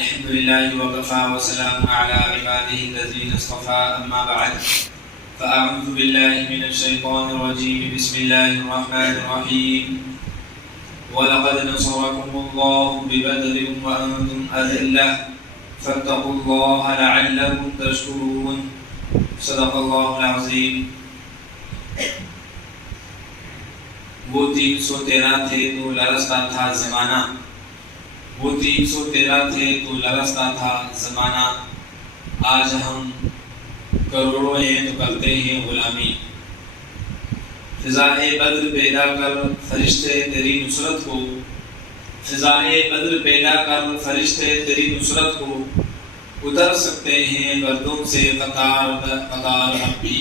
الحمد لله وكفى وسلام على عباده الذين اصطفى أما بعد فأعوذ بالله من الشيطان الرجيم بسم الله الرحمن الرحيم ولقد نصركم الله ببدر وأنتم أذلة فاتقوا الله لعلكم تشكرون صدق اللہ العظیم۔ وہ 313 تھے تو لرزتا تھا زمانہ، وہ 313 تھے تو لرزتا تھا زمانہ، آج ہم کروڑوں ہیں تو کرتے ہیں غلامی۔ فضائے بدر پیدا کر فرشتے تیری نصرت کو، فضائے بدر پیدا کر فرشتے تیری نصرت کو، اتر سکتے ہیں گردوں سے قطار قطار اب بھی۔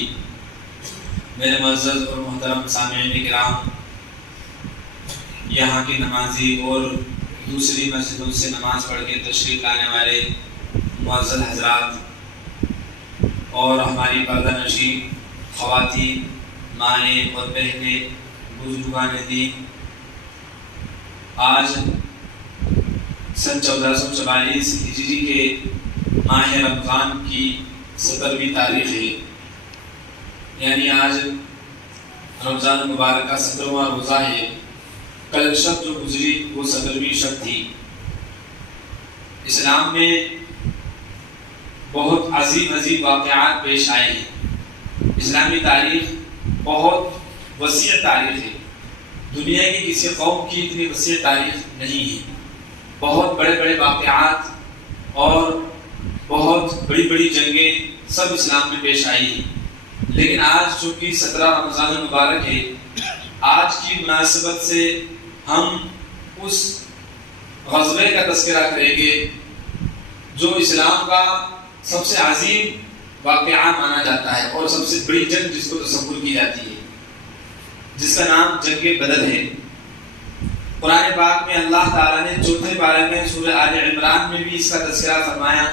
میرے معزز اور محترم سامعین کرام، یہاں کی نمازی اور دوسری مسجدوں سے نماز پڑھ کے تشریف لانے والے معزز حضرات اور ہماری پردہ نشین خواتین، مائیں اور بہنیں، بزرگان دین، آج سن 1444 ہجری کے ماہ رمضان کی 17ویں تاریخ ہے، یعنی آج رمضان مبارک کا 17واں روزہ ہے۔ کل شب جو گزری وہ 17ویں شب تھی۔ اسلام میں بہت عظیم عظیم واقعات پیش آئے ہیں۔ اسلامی تاریخ بہت وسیع تاریخ ہے، دنیا کی کسی قوم کی اتنی وسیع تاریخ نہیں ہے۔ بہت بڑے بڑے واقعات اور بہت بڑی بڑی جنگیں سب اسلام میں پیش آئی ہیں، لیکن آج چونکہ 17 رمضان المبارک ہے، آج کی مناسبت سے ہم اس غزوے کا تذکرہ کریں گے جو اسلام کا سب سے عظیم واقعہ مانا جاتا ہے اور سب سے بڑی جنگ جس کو تصور کی جاتی ہے، جس کا نام جنگ بدر ہے۔ قرآن پاک میں اللہ تعالیٰ نے 4 پارے میں سورہ آل عمران میں بھی اس کا تذکرہ فرمایا،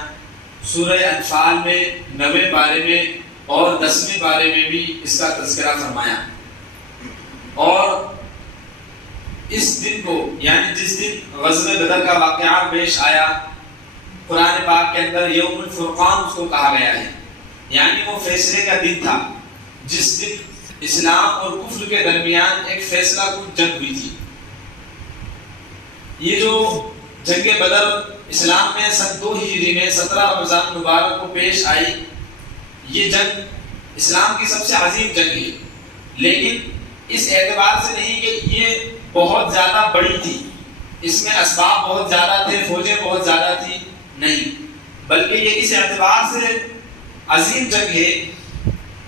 سورہ انفال میں 9 پارے میں اور 10ویں پارے میں بھی اس کا تذکرہ فرمایا۔ اور اس دن کو یعنی جس دن غزوہ بدر کا واقعہ پیش آیا، قرآن پاک کے اندر یوم الفرقان اس کو کہا گیا ہے، یعنی وہ فیصلے کا دن تھا جس دن اسلام اور کفر کے درمیان ایک فیصلہ کن جنگ ہوئی تھی۔ یہ جو جنگ بدر اسلام میں سن 2 ہجری میں 17 رمضان مبارک کو پیش آئی، یہ جنگ اسلام کی سب سے عظیم جنگ ہے، لیکن اس اعتبار سے نہیں کہ یہ بہت زیادہ بڑی تھی، اس میں اسباب بہت زیادہ تھے، فوجیں بہت زیادہ تھی، نہیں، بلکہ یہ اس اعتبار سے عظیم جنگ ہے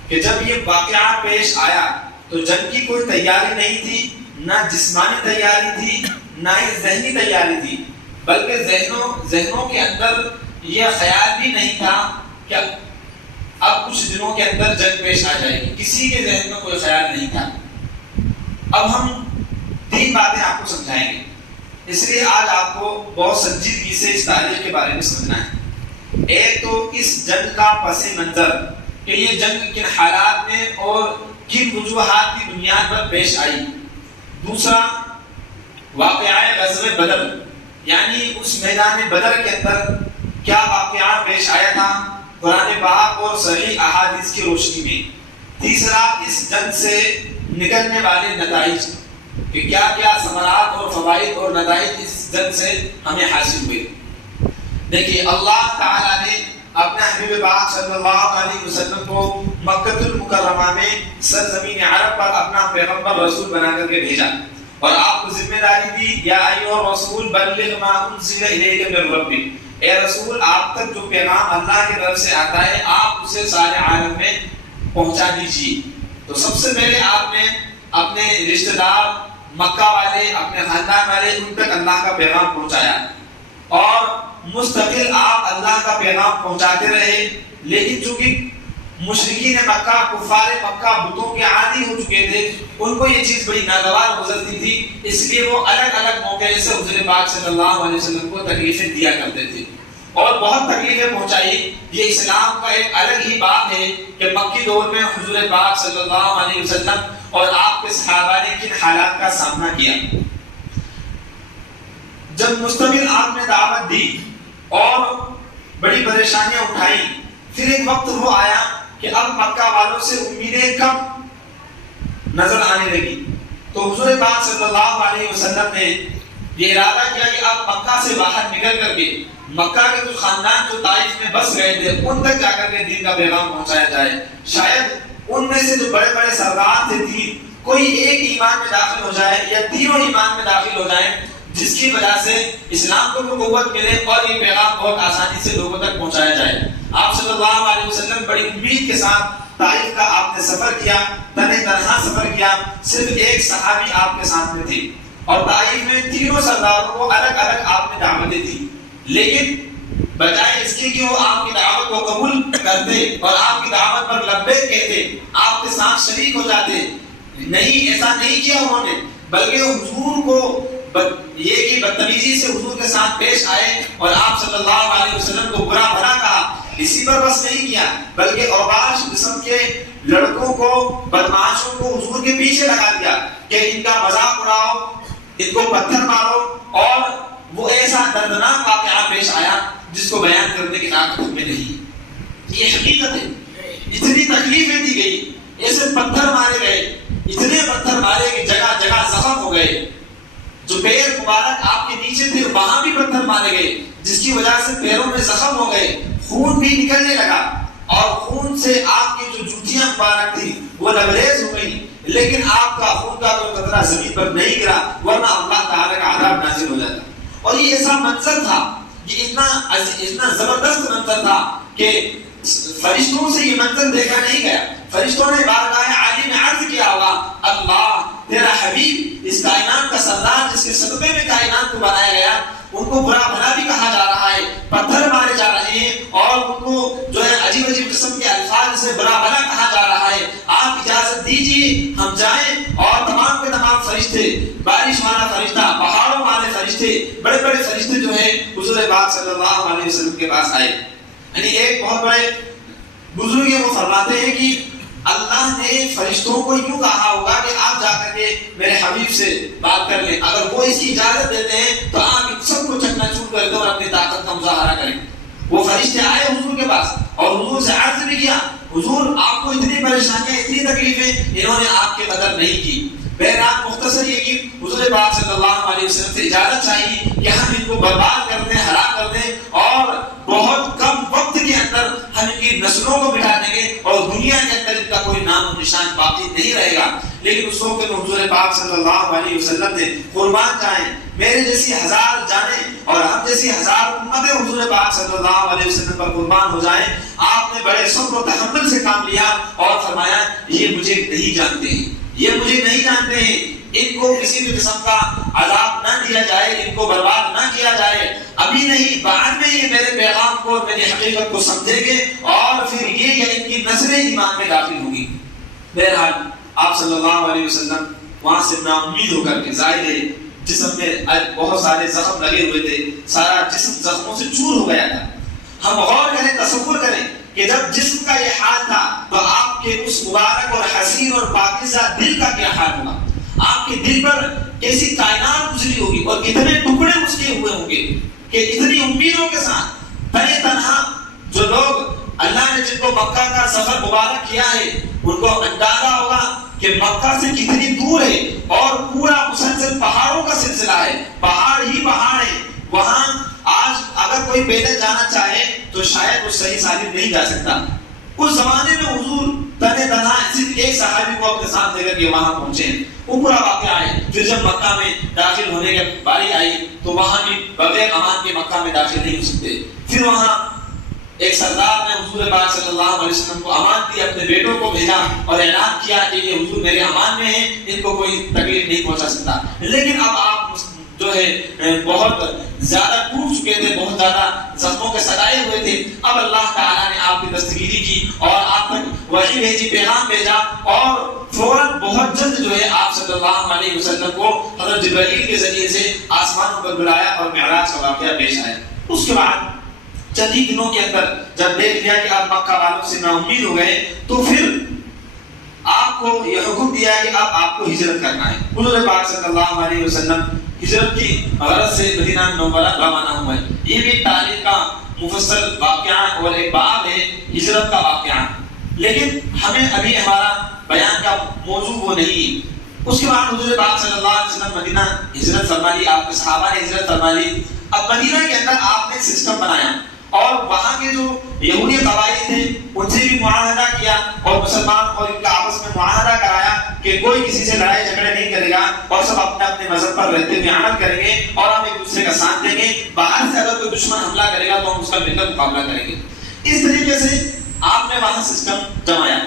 کہ جب یہ واقعہ پیش آیا تو جنگ کی کوئی تیاری نہیں تھی، نہ جسمانی تیاری تھی نہ ہی ذہنی تیاری تھی، بلکہ ذہنوں کے اندر یہ خیال بھی نہیں تھا کہ اب کچھ دنوں کے اندر جنگ پیش آ جائے گی، کسی کے ذہن میں کوئی خیال نہیں تھا۔ اب ہم 3 باتیں آپ کو سمجھائیں گے، اس لیے آج آپ کو بہت سنجیدگی سے اس تاریخ کے بارے میں سمجھنا ہے۔ ایک تو اس جنگ کا پس منظر کہ یہ جنگ کن حالات میں اور کن وجوہات کی بنیاد پر پیش آئی۔ دوسرا واقعہ غزوہ بدر، یعنی اس میدان بدر کے اندر کیا واقعہ پیش آیا تھا قرآن پاک اور صحیح احادیث کی روشنی میں۔ تیسرا اس جنگ سے نکلنے والے نتائج کہ کیا کیا ثمرات اور فوائد اور نتائج اس جنگ سے ہمیں حاصل ہوئے۔ دیکھیے، اللہ تعالیٰ نے اپنے حبیب پاک صلی اللہ علیہ وسلم کو مکہ المکرمہ میں سرزمین عرب پر اپنا پیغمبر رسول بنا کر کے بھیجا اور آپ کو ذمہ داری دی، یا ایھا الرسول بلغ ما انزل الیک من ربک، اے رسول آپ تک جو پیغام اللہ کی طرف سے آتا ہے آپ اسے سارے عالم میں پہنچا دیجیے۔ تو سب سے پہلے آپ نے اپنے رشتہ دار مکہ والے، اپنے خاندان والے، ان تک اللہ کا پیغام پہنچایا اور مستقل آپ اللہ کا پیغام پہنچاتے رہے، لیکن چونکہ مشرکین مکہ، کفار مکہ بتوں کے عادی ہو چکے تھے، ان کو یہ چیز بڑی ناگوار گزرتی تھی، اس لیے وہ الگ الگ موقع سے حضور پاک صلی اللہ علیہ وسلم کو تکلیفیں دیا کرتے تھے اور بہت تکلیفیں پہنچائی۔ یہ اسلام کا ایک الگ ہی بات ہے کہ مکی دور میں حضور پاک صلی اللہ علیہ وسلم اور آپ کے صحابہ نے کن حالات کا سامنا کیا۔ جب مستقل آپ نے دعوت دی اور بڑی پریشانیاں اٹھائی. پھر ایک وقت وہ آیا کہ اب مکہ والوں سے امیدیں کم نظر آنے لگی. تو حضور پاک صلی اللہ علیہ وسلم نے یہ ارادہ کیا کہ اب مکہ سے باہر نکل کر کے مکہ کے کچھ خاندان جو طائف میں بس گئے تھے ان تک جا کر کے دین کا پیغام پہنچایا جائے. شاید ان میں سے جو بڑے بڑے سردار تھے کوئی ایک ایمان میں داخل ہو جائے یا تینوں ایمان میں داخل ہو جائیں, جس کی وجہ سے اسلام کو قوت ملے اور یہ پیغام بہت آسانی سے لوگوں تک پہنچایا جائے. آپ صلی اللہ علیہ وسلم بڑی امید کے ساتھ طائف کا آپ نے سفر کیا, تنہا سفر کیا. صرف ایک صحابی آپ کے ساتھ میں تھی اور طائف میں تینوں سرداروں کو الگ الگ آپ نے دعوتیں دی. لیکن بجائے اس کے کہ وہ آپ کی دعوت کو قبول کرتے اور آپ کی دعوت پر لبیک کہتے, آپ کے ساتھ شریک ہو جاتے, نہیں, ایسا نہیں کیا انہوں نے, بلکہ حضور کو یہ کہ بدتمیزی سے حضور کے ساتھ پیش آئے اور آپ صلی اللہ علیہ وسلم کو برا بھلا کہا. اسی پر بس نہیں کیا بلکہ اوباش قسم کے لڑکوں کو, بدماشوں کو حضور کے پیچھے لگا دیا کہ ان کا مذاق اڑاؤ, ان کو پتھر مارو. اور وہ ایسا دردناک واقعہ پیش آیا جس کو بیان کرنے کی طاقت میں نہیں. یہ حقیقت ہے. اتنی تکلیفیں دی گئی, ایسے پتھر مارے گئے, اتنے پتھر مارے کہ جگہ جگہ زخم ہو گئے. جو پیر مبارک آپ کے نیچے تھے وہاں بھی پتھر مارے گئے, جس کی وجہ سے پیروں میں زخم ہو گئے, خون بھی نکلنے لگا اور خون سے آپ کی جو جوتیاں مبارک تھی وہ لبریز ہو گئی. لیکن آپ کا خون کا کوئی قطرہ زمین پر نہیں گرا, ورنہ اللہ تعالیٰ کا عذاب نازل ہو جاتا. اور یہ ایسا منظر تھا, یہ اتنا زبردست منظر تھا کہ فرشتوں سے یہ منظر دیکھا نہیں گیا. فرشتوں نے بارگاہ عالی میں عرض کیا ہوگا, اللہ تیرا حبیب اس کائنات کا سردار جس کے صدقے میں کائنات کو بنایا گیا, ان کو برا بھلا بھی کہا جا رہا ہے, پتھر مارے جا رہے ہیں اور ان کو جو ہے عجیب عجیب قسم کے الفاظ سے برا بھلا کہا جا رہا ہے. آپ اجازت دیجیے ہم جائیں. اور تمام کے تمام فرشتے, بارش والا فرشتہ, پہاڑوں والے فرشتے, بڑے بڑے فرشتے جو ہیں حضور پاک صلی اللہ علیہ وسلم کے پاس آئے. یعنی ایک بہت بڑے بزرگ وہ فرماتے ہیں کہ اللہ نے فرشتوں کو یوں کہا ہوگا کہ آپ جا کر کے میرے حبیب سے بات کر لیں. اگر وہ اس کی اجازت دیتے ہیں تو آپ سب کو چکنا چور کر دیں اور اپنی طاقت کا مظاہرہ کریں. وہ فرشتے آئے حضور کے پاس اور حضور سے عرض بھی کیا, حضور آپ کو اتنی پریشانیاں, اتنی تکلیفیں, انہوں نے آپ کی قدر نہیں کی. بہرحال مختصر یہ کہ حضور پاک صلی اللہ علیہ وسلم سے اجازت چاہیے کہ ہم ان کو برباد کر دیں, ہلاک کر دیں, اور بہت کم وقت کے اندر ہم ان کی نسلوں کو مٹا دیں گے اور دنیا کے اندر ان کا کوئی نام و نشان باقی نہیں رہے گا. لیکن اس وقت حضور پاک صلی اللہ علیہ وسلم نے قربان جائیں میرے جیسی ہزار جانیں اور ہم جیسی ہزار امتیں حضور پاک صلی اللہ علیہ وسلم پر قربان ہو جائیں. آپ نے بڑے صبر و تحمل سے کام لیا اور فرمایا یہ مجھے نہیں جانتے ہیں, یہ مجھے نہیں جانتے ہیں, ان کو کسی بھی قسم کا عذاب نہ دیا جائے, ان کو برباد نہ کیا جائے. ابھی نہیں, بعد میں یہ میرے پیغام کو, میری حقیقت کو سمجھیں گے اور پھر یہ یا ان کی نسلیں ایمان میں داخل ہوگی. بہرحال آپ صلی اللہ علیہ وسلم وہاں سے نا امید ہو کر کے, ظاہر ہے جسم میں بہت سارے زخم لگے ہوئے تھے, سارا جسم زخموں سے چور ہو گیا تھا. ہم غور کریں, تصور کریں کہ جب جسم کا یہ حال تھا تو آپ کے اس مبارک اور حسین اور پاکیزہ دل کا کیا حال ہوگا. آپ کے دل پر کیسی کائنات گزری ہوگی اور کتنے ٹکڑے اس کے ہوئے ہوں گے کہ اتنی امیدوں کے ساتھ تنہا جو لوگ اللہ نے جن کو مکہ کا سفر مبارک کیا ہے ان کو اندازہ ہوگا کہ مکہ سے کتنی دور ہے اور پورا مسلسل پہاڑوں کا سلسلہ ہے, پہاڑ ہی پہاڑ ہے. وہاں آج اگر کوئی پیدل جانا چاہے تو شاید وہ صحیح سالم نہیں جا سکتا. اس زمانے میں حضور تنہا صرف ایک صحابی کو اپنے ساتھ لے کر کے وہاں پہنچے. وہ پورا واقعہ ہے. پھر جب مکہ میں داخل ہونے کی باری آئی تو وہاں بھی بغیر امان کے مکہ میں داخل نہیں ہو سکتے. پھر وہاں ایک سردار نے حضور پاک صلی اللہ علیہ وسلم کو امان دی, اپنے بیٹوں کو بھیجا اور اعلان کیا کہ یہ حضور میرے امان میں ہیں, ان کو کوئی تکلیف نہیں پہنچا سکتا. لیکن اب آپ جو ہے بہت زیادہ ٹوٹ چکے تھے, بہت زیادہ زخموں کے سدائے ہوئے تھے. اب اللہ تعالیٰ نے آپ کی دستگیری کی اور آپ تک وحی بھیجی, پیغام بھیجا اور فوراً بہت جلد جو ہے آپ صلی اللہ علیہ وسلم کو حضرت جبرائیل کے ذریعے سے آسمانوں پر بلایا اور معراج کا واقعہ پیش آیا. اس کے بعد چند ہی دنوں کے اندر جب دیکھ لیا کہ آپ مکہ والوں سے نا امید ہو گئے تو پھر آپ کو یہ حکم دیا کہ اب آپ کو ہجرت کرنا ہے. حضور پاک صلی اللہ علیہ وسلم ہجرت کی غرض سے مدینہ منورہ روانہ ہوئے. یہ بھی تاریخ کا مفصل واقعہ اور ایک باب ہے ہجرت کا واقعہ. لیکن ہمیں ابھی ہمارا بیان کا موضوع وہ نہیں. اس کے بعد حضور پاک صلی اللہ علیہ وسلم مدینہ ہجرت فرما لی, آپ کے صحابہ نے ہجرت فرما لی. اب مدینہ کے اندر آپ نے سسٹم بنایا اور وہاں کے جو یہودی قبائل تھے ان سے بھی معاہدہ کیا اور مسلمان اور ان کا آپس میں معاہدہ کرایا کہ کوئی کسی سے لڑائی جھگڑے نہیں کرے گا اور سب اپنے اپنے مذہب پر رہتے ہوئے عمل کریں گے اور ہم ایک دوسرے کا ساتھ دیں گے. باہر سے اگر کوئی دشمن حملہ کرے گا تو ہم اس کا مل کر مقابلہ کریں گے. اس طریقے سے آپ نے وہاں سسٹم جمایا.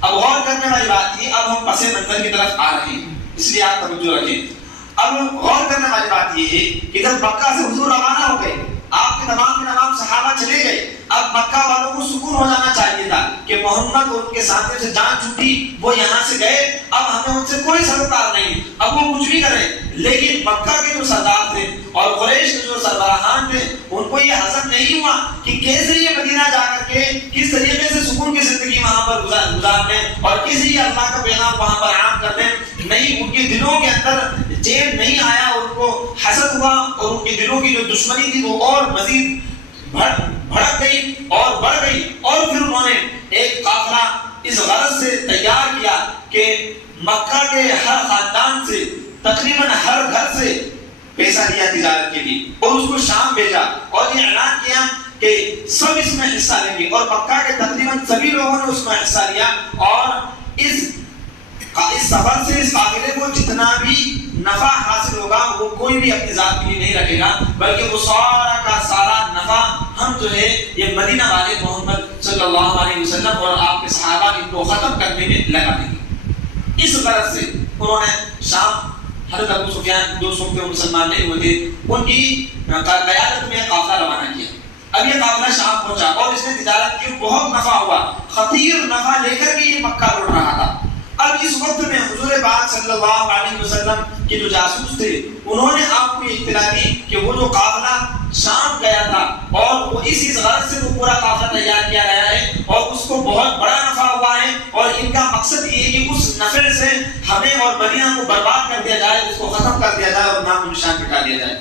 اب غور کرنے والی بات یہ, اب ہم پس منظر کی طرف آ رہے ہیں, اس لیے آپ توجہ رکھیں. اب غور کرنے والی بات یہ ہے کہ جب مکہ سے حضور روانہ ہو گئے, آپ کے تمام صحابہ چلے گئے, اب مکہ والوں کو سکون ہو جانا چاہیے تھا کہ محمد اور ان کے ساتھیوں سے جان چھوٹی, وہ یہاں سے گئے, اب ہمیں ان سے کوئی سروکار نہیں, اب وہ کچھ بھی کریں. لیکن مکہ کے جو سردار تھے اور قریش کے جو سربراہان تھے ان کو یہ ہضم نہیں ہوا کہ کیسے یہ مدینہ جا کر کے کس طریقے سے سکون کی زندگی وہاں پر گزارنے اور کیسے یہ اللہ کا پیغام وہاں پر عام کرنے. نہیں, ان کے دلوں کے اندر چین نہیں آیا, ان کو حسد ہوا اور ان کے دلوں کی جو دشمنی تھی وہ اور مزید بھڑک گئی اور بڑھ گئی. اور پھر انہوں نے ایک قافلہ اس غرض سے تیار کیا کہ مکہ کے ہر خاندان سے تقریباً ہر گھر سے پیسہ لیا تجارت کے لیے اور اس کو شام بھیجا اور یہ اعلان کیا کہ سب اس میں حصہ لیں گے. اور مکہ کے تقریباً سبھی لوگوں نے اس میں حصہ لیا اور اس سفر سے اس قافلے کو جتنا بھی نفع حاصل ہوگا وہ کوئی بھی اپنی ذات کے لیے نہیں رکھے گا, بلکہ وہ سارا کا سارا نفع ہم جو ہے یہ مدینہ والے محمد صلی اللہ علیہ وسلم اور آپ کے صحابہ ان کو ختم کرنے میں لگا دیں گے. اس غرض سے انہوں نے شام, حضرت ابو سفیان جو صوبے مسلمان نہیں ہوئے تھے ان کی قیادت میں قافلہ روانہ کیا. اب یہ قافلہ شام پہنچا اور اس نے تجارت کی بہت نفع ہوا, خطیر نفع لے کر کے یہ مکہ لوٹ رہا تھا. اب اس وقت میں حضور پاک صلی اللہ علیہ وسلم کے جو جاسوس تھے انہوں نے آپ کو اطلاع دی کہ وہ جو قافلہ شام گیا تھا اور وہ اس غرض سے وہ پورا قافلہ تیار کیا گیا ہے اور اس کو بہت بڑا نفع ہوا ہے اور ان کا مقصد یہ ہے کہ اس نفع سے ہمیں اور مدینہ کو برباد کر دیا جائے, اس کو ختم کر دیا جائے اور نام و نشان مٹا دیا جائے.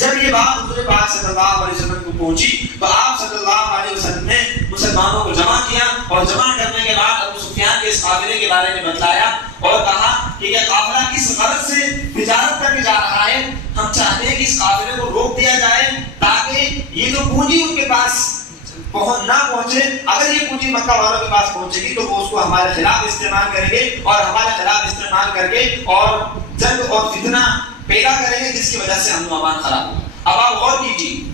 جب یہ بات حضور پاک صلی اللہ علیہ وسلم کو پہنچی تو آپ صلی اللہ علیہ وسلم نے مسلمانوں کو جمع کیا اور جمع کرنے کے بعد ابو سفیان کے اس قافلے کے بارے میں بتلایا اور کہا کہ یہ قافلہ کس غرض سے تجارت کر کے جا رہا ہے, ہم چاہتے ہیں کہ اس قافلے کو روک دیا جائے تاکہ یہ جو پونجی ان کے پاس نہ پہنچے. اگر یہ پونجی مکہ والوں کے پاس پہنچے گی تو وہ اس کو ہمارے خلاف استعمال کریں گے اور ہمارے خلاف استعمال کر کے اور جنگ اور فتنہ پیدا کریں گے جس کی وجہ سے ہم امان خراب ہوگا. اب آپ غور کیجیے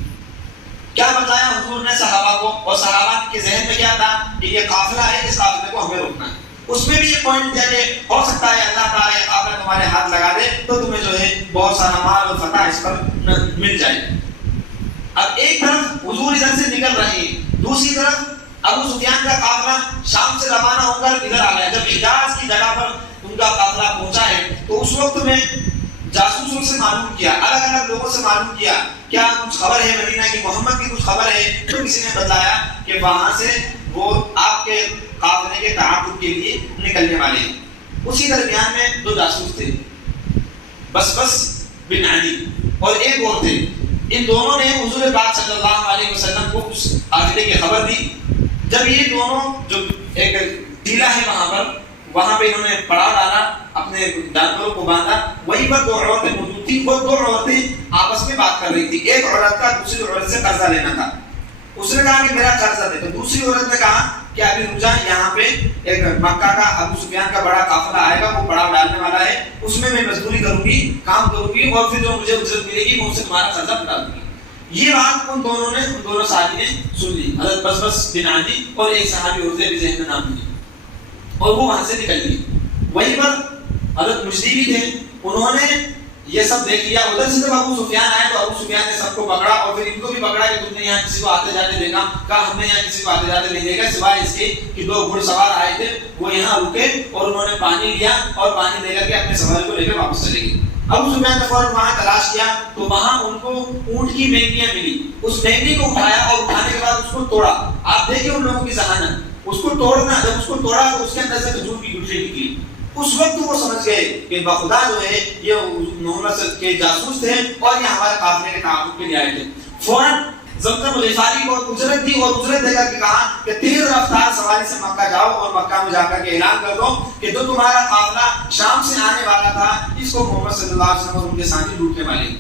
کیا بتایا حضور نے صحابہ کو, اور صحابہ کے ذہن میں کیا تھا کہ یہ قافلہ ہے, اس قافلے کو ہمیں روکنا ہے. اس میں بھی یہ پوائنٹ دیا کہ ہو سکتا ہے اللہ تعالیٰ یہ قافلہ تمہارے ہاتھ لگا دے تو تمہیں جو ہے بہت سارا مال اور فتح اس پر مل جائے. اب ایک طرف حضور ادھر سے نکل رہے ہیں, دوسری طرف ابو سفیان کا قافلہ شام سے روانہ ہو کر ادھر آ گیا. جب حجاز کی جگہ پر ان کا قافلہ پہنچا ہے تو اس وقت میں جاسوسوں سے معلوم کیا, الگ الگ لوگوں سے معلوم کیا کیا کچھ خبر ہے مدینہ کی, محمد کی کچھ خبر ہے. تو کسی نے بتایا کہ وہاں سے وہ آپ کے قافلے کے تعاقب کے لیے نکلنے والے ہیں. اسی درمیان میں دو جاسوس تھے, بس بن عدی اور ایک اور تھے. ان دونوں نے حضور پاک صلی اللہ علیہ وسلم کو اس قافلے کی خبر دی. جب یہ دونوں جو ایک ٹیلا ہے وہاں پہ انہوں نے پڑاؤ ڈالا, اپنے جانوروں کو باندھا, وہیں پر دو عورتیں موجود تھیں. وہ دو عورتیں آپس میں بات کر رہی تھی. ایک عورت کا دوسری عورت سے قرضہ لینا تھا. اس نے کہا کہ میرا قرضہ دے. تو دوسری عورت نے کہا کہ ابھی رک جائیں, یہاں پہ ایک مکہ کا ابو سفیان کا بڑا قافلہ آئے گا, وہ پڑاؤ ڈالنے والا ہے, اس میں مزدوری کروں گی, کام کروں گی اور پھر جو مجھے اجرت ملے گی میں اس سے تمہارا قرضہ بتا دوں گی. یہ بات ان دونوں صحابی نے سن لی, حضرت بس بن عدی اور ایک صحابی اور بھی ذہن میں نام نہیں, اور وہ وہاں سے نکل گئی. وہیں پر حضرت مجدی بھی تھے, انہوں نے یہ سب دیکھ لیا. ادھر سے جب ابو سفیان آئے تو ابو سفیان نے سب کو پکڑا اور پھر ان کو بھی پکڑا کہ تم نے یہاں کسی کو آتے جاتے دیکھا. کہا ہم نے یہاں کسی کو آتے جاتے نہیں دیکھا سوائے اس کے کہ دو گھڑ سوار آئے تھے, وہ یہاں رکے اور انہوں نے پانی لیا اور پانی دے کر کے اپنے سواری کو لے کر واپس چلے گئے. ابو سفیان نے فوراً وہاں تلاش کیا تو وہاں ان کو اونٹ کی مینگیاں ملی. اس مینگی کو اٹھایا اور اٹھانے کے بعد اس کو توڑا. آپ دیکھیں ان لوگوں کی ذہانت, اس کو توڑنا, جب اس کو توڑا تو اس کے اندر سے کھجور کی گٹھلی نکلی. اس وقت وہ سمجھ گئے کہ بخدا جو ہے یہ محمد کے جاسوس تھے اور یہ ہمارے قافلے کے تعاقب کے لیے آئے تھے. فوراً زمزم غفاری کو اجرت دی اور اجرت دے کر کے کہا کہ تیز رفتار سواری سے مکہ جاؤ اور مکہ میں جا کر کے اعلان کر دو کہ جو تمہارا قافلہ شام سے آنے والا تھا اس کو محمد صلی اللہ علیہ وسلم اور ان کے ساتھی لوٹنے والے.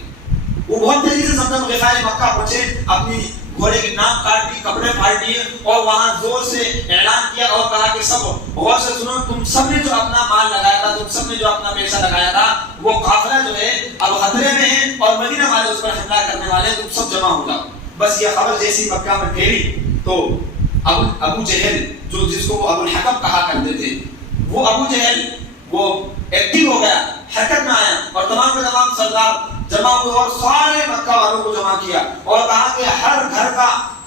وہ بہت تیزی سے زمزم غفاری مکہ پہنچے, اپنی گھوڑے کی ناک کاٹ دی, کپڑے پھاڑ دیے اور وہاں زور سے اعلان کیا اور کہا کہ سب غور سے سنو, تم سب نے جو اپنا مال لگایا تھا, تم سب نے جو اپنا پیسہ لگایا تھا, وہ قافلہ جو ہے اب خطرے میں ہے اور مدینہ والے اس پر حملہ کرنے والے, تم سب جمع ہو جاؤ. بس یہ خبر جیسی مکہ میں پھیلی تو ابو جہل جو جس کو وہ ابو الحکم کہا کرتے تھے, وہ ابو جہل وہ ایکٹیو ہو گیا, حرکت میں آیا اور تمام کے تمام سردار جمع ہوئے اور سارے مکہ والوں کو جمع کیا اور کہا کہ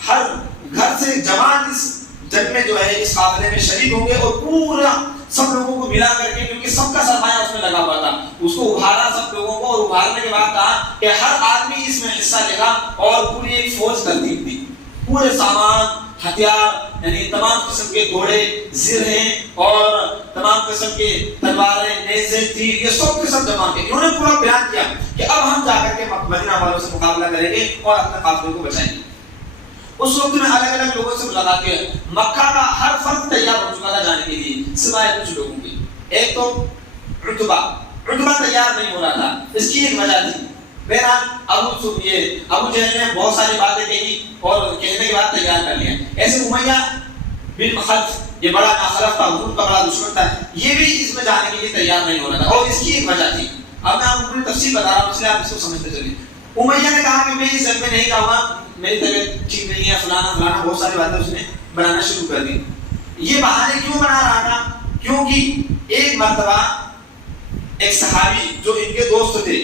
ہر گھر سے جوان اس جنگ میں جو ہے اس قافلے میں شریک ہوں گے اور پورا سب لوگوں کو ملا کر کے, کیونکہ سب کا سرمایہ اس میں لگا ہوا تھا, اس کو ابھارا سب لوگوں کو اور ابھارنے کے بعد کہا کہ ہر آدمی اس میں حصہ لے گا اور پوری ایک فوج ترتیب دی, پورے سامان ہتھیار یعنی تمام قسم کے گھوڑے زرہیں اور تمام قسم کے تلواریں نیزے تیر یہ سب کے سب جمع کیے. انہوں نے پورا بیان کیا کہ اب ہم جا کر کے مدینہ والوں سے مقابلہ کریں گے اور اپنے قافلے کو بچائیں گے. اس وقت میں الگ الگ لوگوں سے ملاقات کی, مکہ کا ہر فرد تیار ہو چکا تھا جانے کے لیے سوائے کچھ لوگوں کی. ایک تو عتبہ تیار نہیں ہو رہا تھا, اس کی ایک وجہ تھی. بہرحال ابو جہل نے بہت ساری باتیں کہی اور کہنے کے بعد تیار کر لیا. ایسے امیہ بن خلف یہ بڑا ناخلف تھا, حضور کا بڑا دشمن تھا, یہ بھی اس میں جانے کے لیے تیار نہیں ہو رہا تھا اور اس کی ایک وجہ تھی. اب میں آپ کو پوری تفصیل بتا رہا ہوں اس لیے آپ اس کو سمجھتے چلیے. امیہ نے کہا کہ میں اس جنگ میں نہیں جاؤں گا, میری طبیعت ٹھیک نہیں ہے, فلانا بہت ساری باتیں اس نے بنانا شروع کر دی. یہ بہانے کیوں بنا رہا تھا؟ کیونکہ ایک مرتبہ ایک صحابی جو ان کے دوست تھے,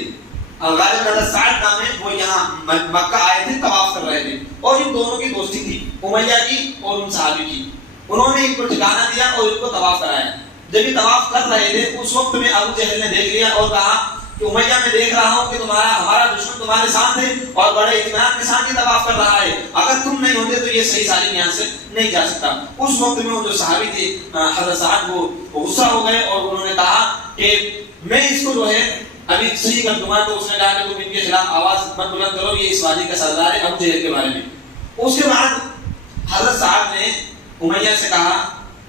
غالب بن سعد نام ہے, وہ یہاں مکہ آئے تھے, طواف کر رہے تھے اور ان دونوں کی دوستی تھی, امیہ کی اور ان صحابی کی. انہوں نے ان کو ٹھکانہ دیا اور ان کو طواف کرایا. جب یہ طواف کر رہے تھے اس وقت میں ابو جہل نے دیکھ لیا اور کہا کہ امیہ میں دیکھ رہا ہوں کہ ہمارا دشمن تمہارے ساتھ ہے اور بڑے اطمینان کے ساتھ یہ طواف کر رہا ہے, اگر تم نہیں ہوتے تو یہ صحیح سالم یہاں سے نہیں جا سکتا. اس وقت میں وہ جو صحابی تھے حضرت سعد وہ غصہ ہو گئے اور انہوں نے کہا کہ میں اس کو جو ہے ابھی صحیح کر دوں گا. تو اس نے کہا کہ تم ان کے خلاف آواز مت بلند کرو, یہ اس وادی کا سردار ہے ابو جہل کے بارے میں. اس کے بعد حضرت صاحب نے امیہ سے کہا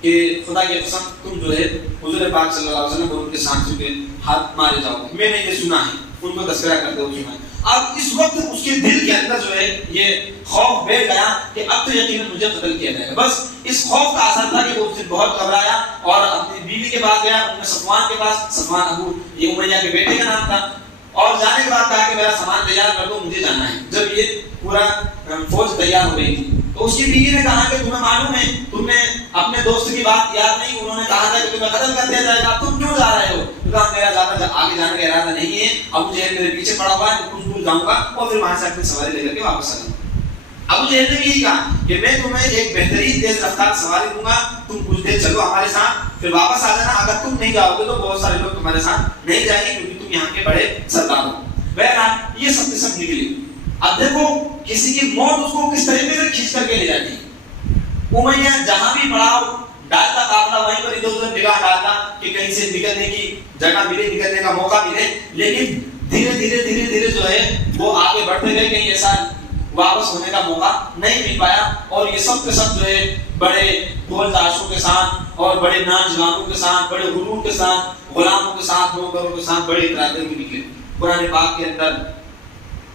کہ خدا کی قسم تم جو ہے حضور پاک صلی اللہ علیہ وسلم اور ان کے ساتھیوں کے ہاتھ مارے جاؤ گے, میں نے یہ سنا ہے, ان کو تذکرہ کرتے ہوئے سنا ہے. اب اس وقت اس کے دل کے اندر جو ہے یہ خوف بیٹھ گیا کہ اب تو یقیناً مجھے قتل کیا جائے گا. بس اس خوف کا اثر تھا کہ وہ اس دن بہت گھبرایا اور اپنی بیوی کے پاس گیا, ان میں صفوان کے پاس, صفوان ابو یہ امیہ کے بیٹے کا نام تھا, اور جانے کے بعد کہا کہ میرا سامان تیار کر دو, مجھے جانا ہے. جب یہ پورا فوج تیار ہو گئی تھی تو اس کی بیوی نے کہا کہ تمہیں معلوم ہے تم نے اپنے دوست کی بات یاد نہیں, انہوں نے کہا تھا کہ تمہیں قتل کر دیا جائے گا, تم کیوں جا رہے ہو؟ کہا میرا زیادہ آگے جانے کا ارادہ نہیں ہے, ابو جہل میرے پیچھے پڑا ہوا ہے, کچھ دور جاؤں گا اور پھر وہاں سے اپنی سواری لے کر کے واپس آ جاؤں گا. ابو جہل نے بھی یہی کہا کہ میں تمہیں ایک بہترین تیز رفتار سواری دوں گا, تم کچھ دیر چلو ہمارے ساتھ, پھر واپس آ جانا. اگر تم نہیں جاؤ گے تو بہت سارے لوگ تمہارے ساتھ نہیں جائیں گے کیونکہ تم یہاں کے بڑے سردار ہو. بہرحال یہ سب کے سب نکلی. اب دیکھو کسی کی موت اس کو کس طریقے سے کھینچ کر کے لے جاتی ہے. امیہ جہاں بھی پڑاؤ ڈالتا قافلہ وہیں پر ادھر ادھر نگاہ ڈالتا کہ کہیں سے نکلنے کی جگہ ملے, نکلنے کا موقع ملے, لیکن دھیرے جو ہے وہ آگے بڑھتے گئے, کہیں ایسا واپس ہونے کا موقع نہیں مل پایا. اور یہ سب کے سب جو ہے بڑے ڈھول تاشوں کے ساتھ اور بڑے ناچ گانوں کے ساتھ, بڑے غرور کے ساتھ, غلاموں کے ساتھ, نوکروں کے ساتھ بڑے اتراتے ہوئے نکلے. قرآن پاک کے اندر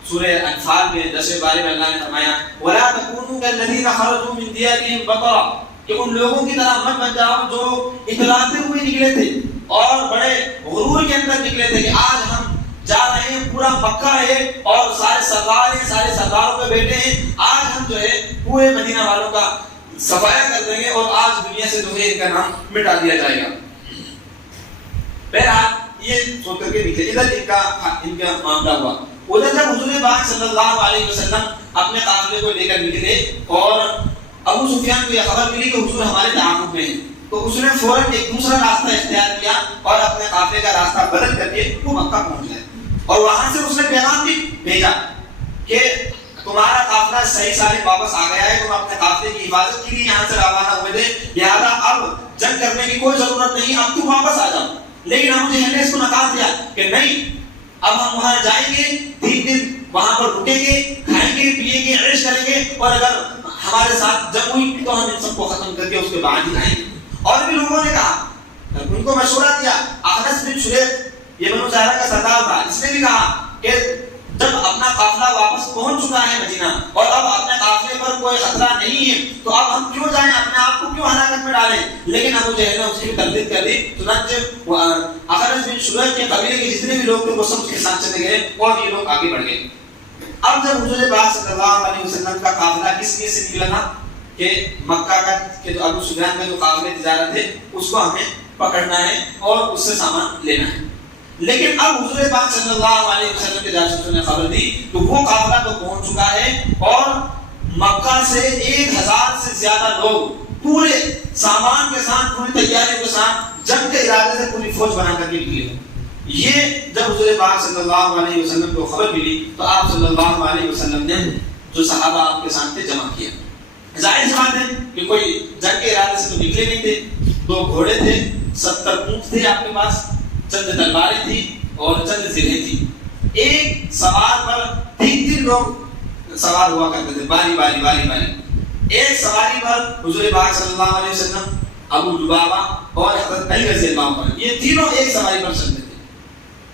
سورہ انفال میں 10ویں پارے میں اللہ نے فرمایا وَلَا تَكُونُوا كَالَّذِينَ خَرَجُوا مِن دِيَارِهِمْ بَطَرًا, کہ ان لوگوں کی طرح مت بن جاؤ جو اتراتے ہوئے نکلے تھے اور بڑے غرور کے اندر نکلے تھے کہ آج ہم جا رہے ہیں, پورا مکہ ہے اور سارے سردار ہیں, سارے سرداروں کے بیٹے ہیں, آج ہم جو ہے پورے مدینہ والوں کا صفایا کر دیں گے اور آج دنیا سے جو ہے ان کا نام مٹا دیا جائے گا. بہرحال یہ سوچ کر کے نکلے. ادھر ان کا معاملہ ہوا. ادھر جب حضور پاک صلی اللہ علیہ وسلم اپنے قافلے کو لے کر نکلے اور ابو سفیان کو یہ خبر ملی کہ حضور ہمارے تعاقب میں ہیں, تو اس نے فوراً ایک دوسرا راستہ اختیار کیا اور اپنے قافلے کا راستہ بدل کر کے وہ مکہ پہنچ گئے. اور وہاں سے اس نے پیغام بھی بھیجا کہ تمہارا قافلہ صحیح سالم واپس آ گیا ہے, تم اپنے قافلے کی حفاظت کے لیے یہاں سے روانہ ہوئے تھے, لہذا اب جنگ کرنے کی کوئی ضرورت نہیں, اب تم واپس آ جاؤ. لیکن ابو جہل نے اس کو نکار دیا کہ نہیں، اب ہم وہاں جائیں گے، 3 دن وہاں پر رکیں گے، کھائیں گے، پیئیں گے، عیش کریں گے، اور اگر ہمارے ساتھ جنگ ہوئی تو ہم ان سب کو ختم کر کے اس کے بعد ہی آئیں گے۔ اور بھی لوگوں نے کہا، ان کو مشورہ دیا۔ اخنس بن شریح یہ بنو زہرہ کا سردار تھا، اس نے بھی کہا کہ جب اپنا قافلہ واپس پہنچ چکا ہے مدینہ اور اب اپنے قافلے پر کوئی خطرہ نہیں ہے تو اب ہم کیوں جائیں، اپنے آپ کو کیوں ہلاکت میں ڈالیں؟ لیکن ابو جہل نے اس کی تردید کر دی۔ چنانچہ اخنس بن شریح کے قبیلے کے جتنے بھی لوگ تھے وہ سب اس کے ساتھ چلے گئے اور یہ لوگ آگے بڑھ گئے۔ اب جب حضور پاک صلی اللہ علیہ وسلم کا قافلہ کس لیے سے نکلا تھا کہ مکہ کا کہ جو ابو سفیان کا جو قافلے تجارت ہے اس کو ہمیں پکڑنا ہے اور اس سے سامان لینا ہے، لیکن اب حضور پاک صلی اللہ علیہ وسلم کے جاسوسوں نے خبر دی تو وہ قافلہ تو پہنچ چکا ہے اور مکہ سے 1000 سے زیادہ لوگ پورے سامان کے ساتھ، پوری تیاریوں کے ساتھ جنگ کے ارادے سے پوری فوج بنا کر کے نکلے ہیں۔ یہ جب حضور پاک صلی اللہ علیہ وسلم کو خبر ملی تو آپ صلی اللہ علیہ وسلم نے جو صحابہ آپ کے سامنے جمع کیا۔ ظاہر سی بات ہے کہ کوئی جنگ کے ارادے سے تو نکلے نہیں تھے، 2 گھوڑے تھے، 70 اونٹ تھے آپ کے پاس، چند تلواریں تھی اور چند زرہیں تھی۔ ایک سوار پر 3 لوگ سوار ہوا کرتے تھے، باری باری۔ ایک سواری پر حضور پاک صلی اللہ علیہ وسلم، ابو لبابہ اور حضرت علی رضی اللہ عنہ، یہ تینوں ایک سواری پر چلتے تھے۔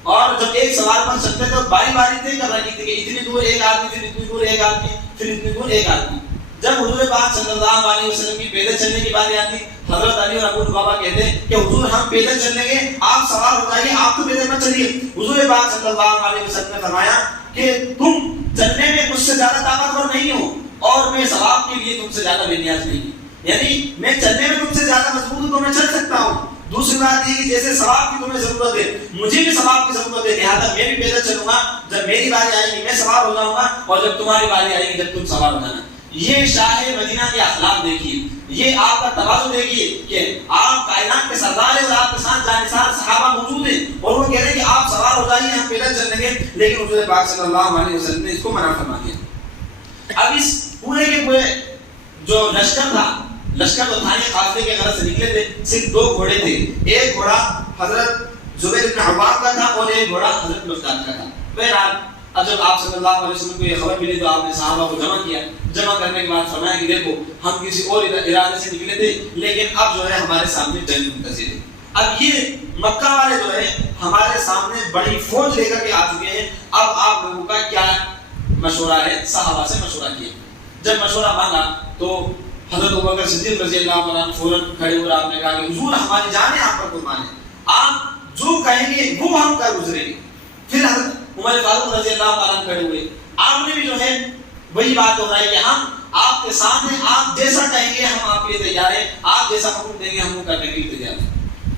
اور جب ایک سوار پر چلتے تھے تو باری طے کر رہی تھی کہ اتنی دور ایک آدمی، پھر اتنی دور ایک آدمی، پھر اتنی دور ایک آدمی۔ جب حضور پاک صلی اللہ علیہ وسلم کی پیدل چلنے کی باری آتی، حضرت علی اور ابو لبابہ کہتے ہیں کہ حضور ہم پیدل چلیں گے، آپ سوار ہو جائیے، آپ تو پیدل مت چلیے۔ حضور پاک صلی اللہ علیہ وسلم نے فرمایا کہ تم چلنے میں مجھ سے زیادہ طاقتور نہیں ہو اور میں ثواب کے لیے تم سے زیادہ بے نیاز نہیں ہوں، یعنی میں چلنے میں تم سے زیادہ مضبوط ہوں تو میں چل سکتا ہوں۔ دوسری بات یہ کہ جیسے ثواب کی تمہیں ضرورت ہے مجھے بھی ثواب کی ضرورت ہے، لہٰذا میں بھی پیدل چلوں گا، جب میری باری آئے گی میں سوار ہو جاؤں گا اور جب تمہاری باری آئے گی جب تم سوار ہو جانا۔ یہ شاہ مدینہ کے اخلاق دیکھیے، یہ آپ کا تواضع دیکھیے کہ آپ کائنات کے سردار ہیں اور آپ کے ساتھ جانثار صحابہ موجود ہیں اور وہ کہہ رہے ہیں کہ آپ سوار ہو جائیے، ہم پیدل چلیں گے، لیکن حضور پاک صلی اللہ علیہ وسلم نے اس کو منع فرما دیا۔ اب اس پورے کے پورے جو لشکر تھا، لشکر تو تھانے قافلے کے غرض سے نکلے تھے، صرف 2 گھوڑے تھے، ایک گھوڑا حضرت زبیر بن عوام کا تھا اور ایک گھوڑا حضرت مقداد کا تھا۔ بہرحال اب جب آپ صلی اللہ علیہ وسلم کو یہ خبر ملی تو آپ نے صحابہ کو جمع کیا، جمع کرنے کے بعد فرمایا کہ دیکھو ہم کسی اور ارادے سے نکلے تھے لیکن اب جو ہے ہمارے سامنے جنگ منتظر ہے۔ اب یہ مکہ والے جو ہے ہمارے سامنے بڑی فوج لے کر کے آ چکے ہیں، اب آپ لوگوں کا کیا مشورہ ہے؟ صحابہ سے مشورہ کیا۔ جب مشورہ مانگا تو حضرت ابوبکر صدیق رضی اللہ عنہ فوراً کھڑے ہوئے آپ نے کہا کہ حضور ہماری جانیں آپ پر قربان ہے، آپ جو کہیں گے وہ ہم کر گزریں گے۔ پھر حضرت عمر فاروق رضی اللہ عنہ کھڑے ہوئے، آپ نے بھی جو ہے وہی بات دہرائی کہ ہم آپ کے سامنے آپ جیسا کہیں گے ہم آپ کے لیے تیار ہیں، آپ جیسا حکم دیں گے ہم وہ کرنے کے لیے تیار ہیں۔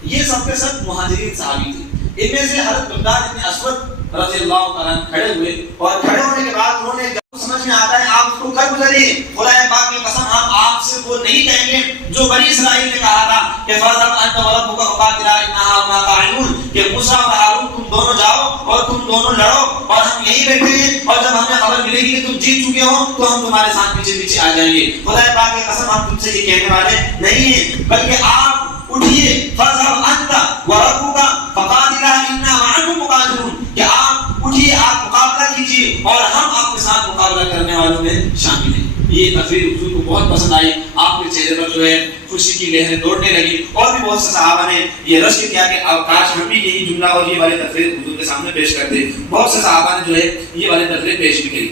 یہ سب کے سب مہاجرین صحابی تھے۔ ان میں سے حضرت مقداد بن اسود رضی اللہ تعالیٰ عنہ کھڑے ہوئے اور کھڑے ہونے کے بعد انہوں نے سمجھ میں آتا ہے آپ اس کو کر گزریے، خدا پاک کی قسم ہم آپ سے وہ نہیں کہیں گے جو بنی اسرائیل نے کہا تھا کہ فَاذْهَبْ أَنْتَ وَرَبُّكَ فَقَاتِلَا إِنَّا هَاهُنَا قَاعِدُونَ، کہ موسیٰ اور ہارون تم دونوں جاؤ اور تم دونوں لڑو اور ہم یہی بیٹھے ہیں اور جب ہمیں خبر ملے گی کہ تم جیت چکے ہو تو ہم تمہارے ساتھ پیچھے پیچھے آ جائیں گے۔ خدا پاک کی قسم ہم تم سے یہ کہنے والے نہیں ہیں، بلکہ آپ اٹھیے فَاذْهَبْ أَنْتَ وَرَبُّكَ فَقَاتِلَا إِنَّا مَعَكُمْ مُقَاتِلُونَ، کہ آپ اٹھیے، آپ مقابلہ کیجیے اور ہم آپ کے ساتھ مقابلہ کرنے والوں میں شامل ہیں۔ یہ تقریر حضور کو بہت پسند آئی، آپ کے چہرے پر جو ہے خوشی کی لہریں دوڑنے لگی اور بھی بہت سے صحابہ نے یہ رشک کیا کہ کاش ہم بھی یہی جملہ اور یہ والی تقریر حضور کے سامنے پیش کرتے۔ بہت سے صحابہ نے جو ہے یہ والی تقریر پیش بھی کری،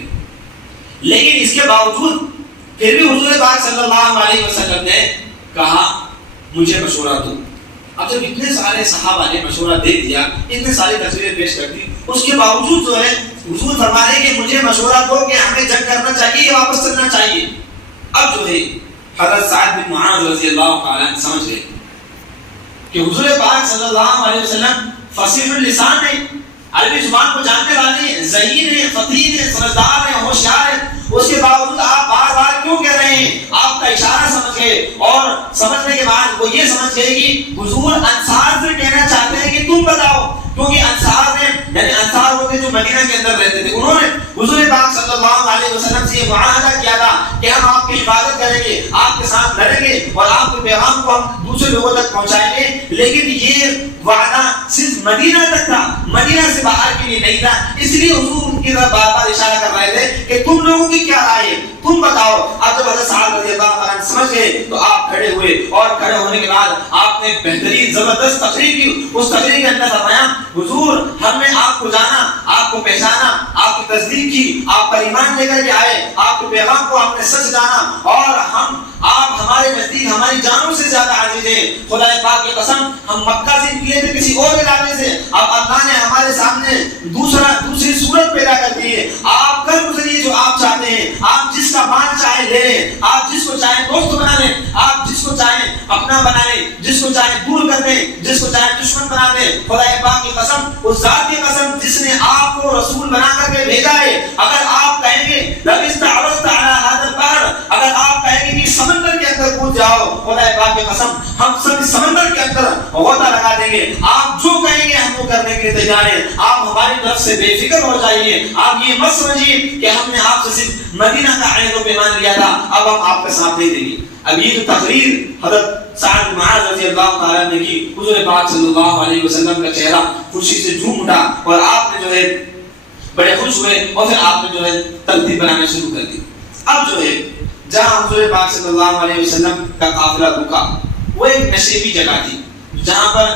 لیکن اس کے باوجود پھر بھی حضور پاک صلی اللہ علیہ وسلم نے کہا مجھے مشورہ دو۔ اب جب اتنے سارے صحابہ نے مشورہ دے دیا، اتنے ساری تصویریں پیش کر دی، اس کے باوجود جو ہے حضور فرما رہے کہ مجھے مشورہ دو کہ ہمیں جنگ کرنا چاہیے یا واپس چلنا چاہیے۔ اب جو ہے حضرت سعد بن معاذ رضی اللہ تعالیٰ عنہ سمجھ گئے کہ حضور پاک صلی اللہ علیہ وسلم فصیح اللسان ہیں، عربی زبان کو جاننے والے ہیں، ذہین ہیں، فقیر ہیں، سمجھدار ہیں، ہوشیار ہیں، اس کے باوجود آپ بار بار کیوں کہہ رہے ہیں؟ آپ کا اشارہ سمجھ گئے اور سمجھنے کے بعد وہ یہ سمجھ گئے کہ حضور انصار سے کہنا چاہتے ہیں کہ تم بتاؤ، کیونکہ انصار نے یعنی انصار وہ تھے جو مدینہ کے اندر رہتے تھے، انہوں نے حضور پاک صلی اللہ علیہ وسلم سے یہ معاہدہ کیا تھا کہ ہم آپ کی عبادت کریں گے، آپ کے ساتھ لڑیں گے اور آپ کے پیغام کو ہم دوسرے لوگوں تک پہنچائیں گے. لیکن یہ وعدہ صرف مدینہ تک تھا, مدینہ سے باہر کے لیے نہیں تھا. اس لیے حضور ان کی طرف بار بار اشارہ کر رہے تھے کہ تم لوگوں کی کیا رائے ہے, تم بتاؤ. اب جب حضرت سعد رضی اللہ عنہ سمجھ گئے تو آپ کھڑے ہوئے, اور کھڑے ہونے کے بعد آپ نے بہترین زبردست تقریر کی. اس تقریر کے اندر فرمایا, حضور ہم نے آپ کو جانا, آپ کو پہچانا, آپ کی تصدیق کی, آپ پر ایمان لے کر کے آئے, آپ کے پیغام کو آپ نے سچ جانا, اور آپ ہمارے نزدیک ہماری جانوں سے زیادہ عزیز ہیں. خدا پاک کی قسم, ہم مکہ سے نکلے تھے کسی اور علاقے سے, اب اللہ نے ہمارے سامنے دوسری صورت پیدا کر دی ہے. آپ کر گزریے جو آپ چاہتے ہیں, آپ جس کا مان چاہے لے لیں, آپ جس کو چاہیں دوست بنا لیں, آپ جس کو چاہیں اپنا بنا لیں, جس کو چاہیں دور کر دیں, جس کو چاہیں دشمن بنا دیں. خدا پاک کی قسم, اس ذات کی قسم جس نے آپ کو رسول بنا کر کے بھیجا ہے, اگر آپ کہیں گے اگر آپ کہیں گے کہ سمندر کے اندر کود جاؤ, خدا پاک کی قسم ہم سب سمندر کے اندر غوطہ لگا دیں گے. آپ جو کہیں گے ہم وہ کرنے کے لیے تیار ہیں. آپ ہماری طرف سے بے فکر ہو جائیے. آپ یہ مت سمجھیے کہ ہم نے آپ سے صرف مدینہ کا عہد و پیمان لیا تھا, اب ہم آپ کے ساتھ دے دیں گے. اب یہ جو تقریر حضرت سعد بن معاذ رضی اللہ تعالیٰ نے کی, حضور پاک صلی اللہ علیہ وسلم کا چہرہ خوشی سے جھوم اٹھا, اور آپ نے جو ہے بڑے خوش ہوئے, اور پھر آپ نے جو ہے ترتیب بنانا شروع کر دی. اب جو ہے جہاں حضور پاک صلی اللہ علیہ وسلم کا قافلہ رکا, وہ ایک نشیبی جگہ تھی, جہاں پر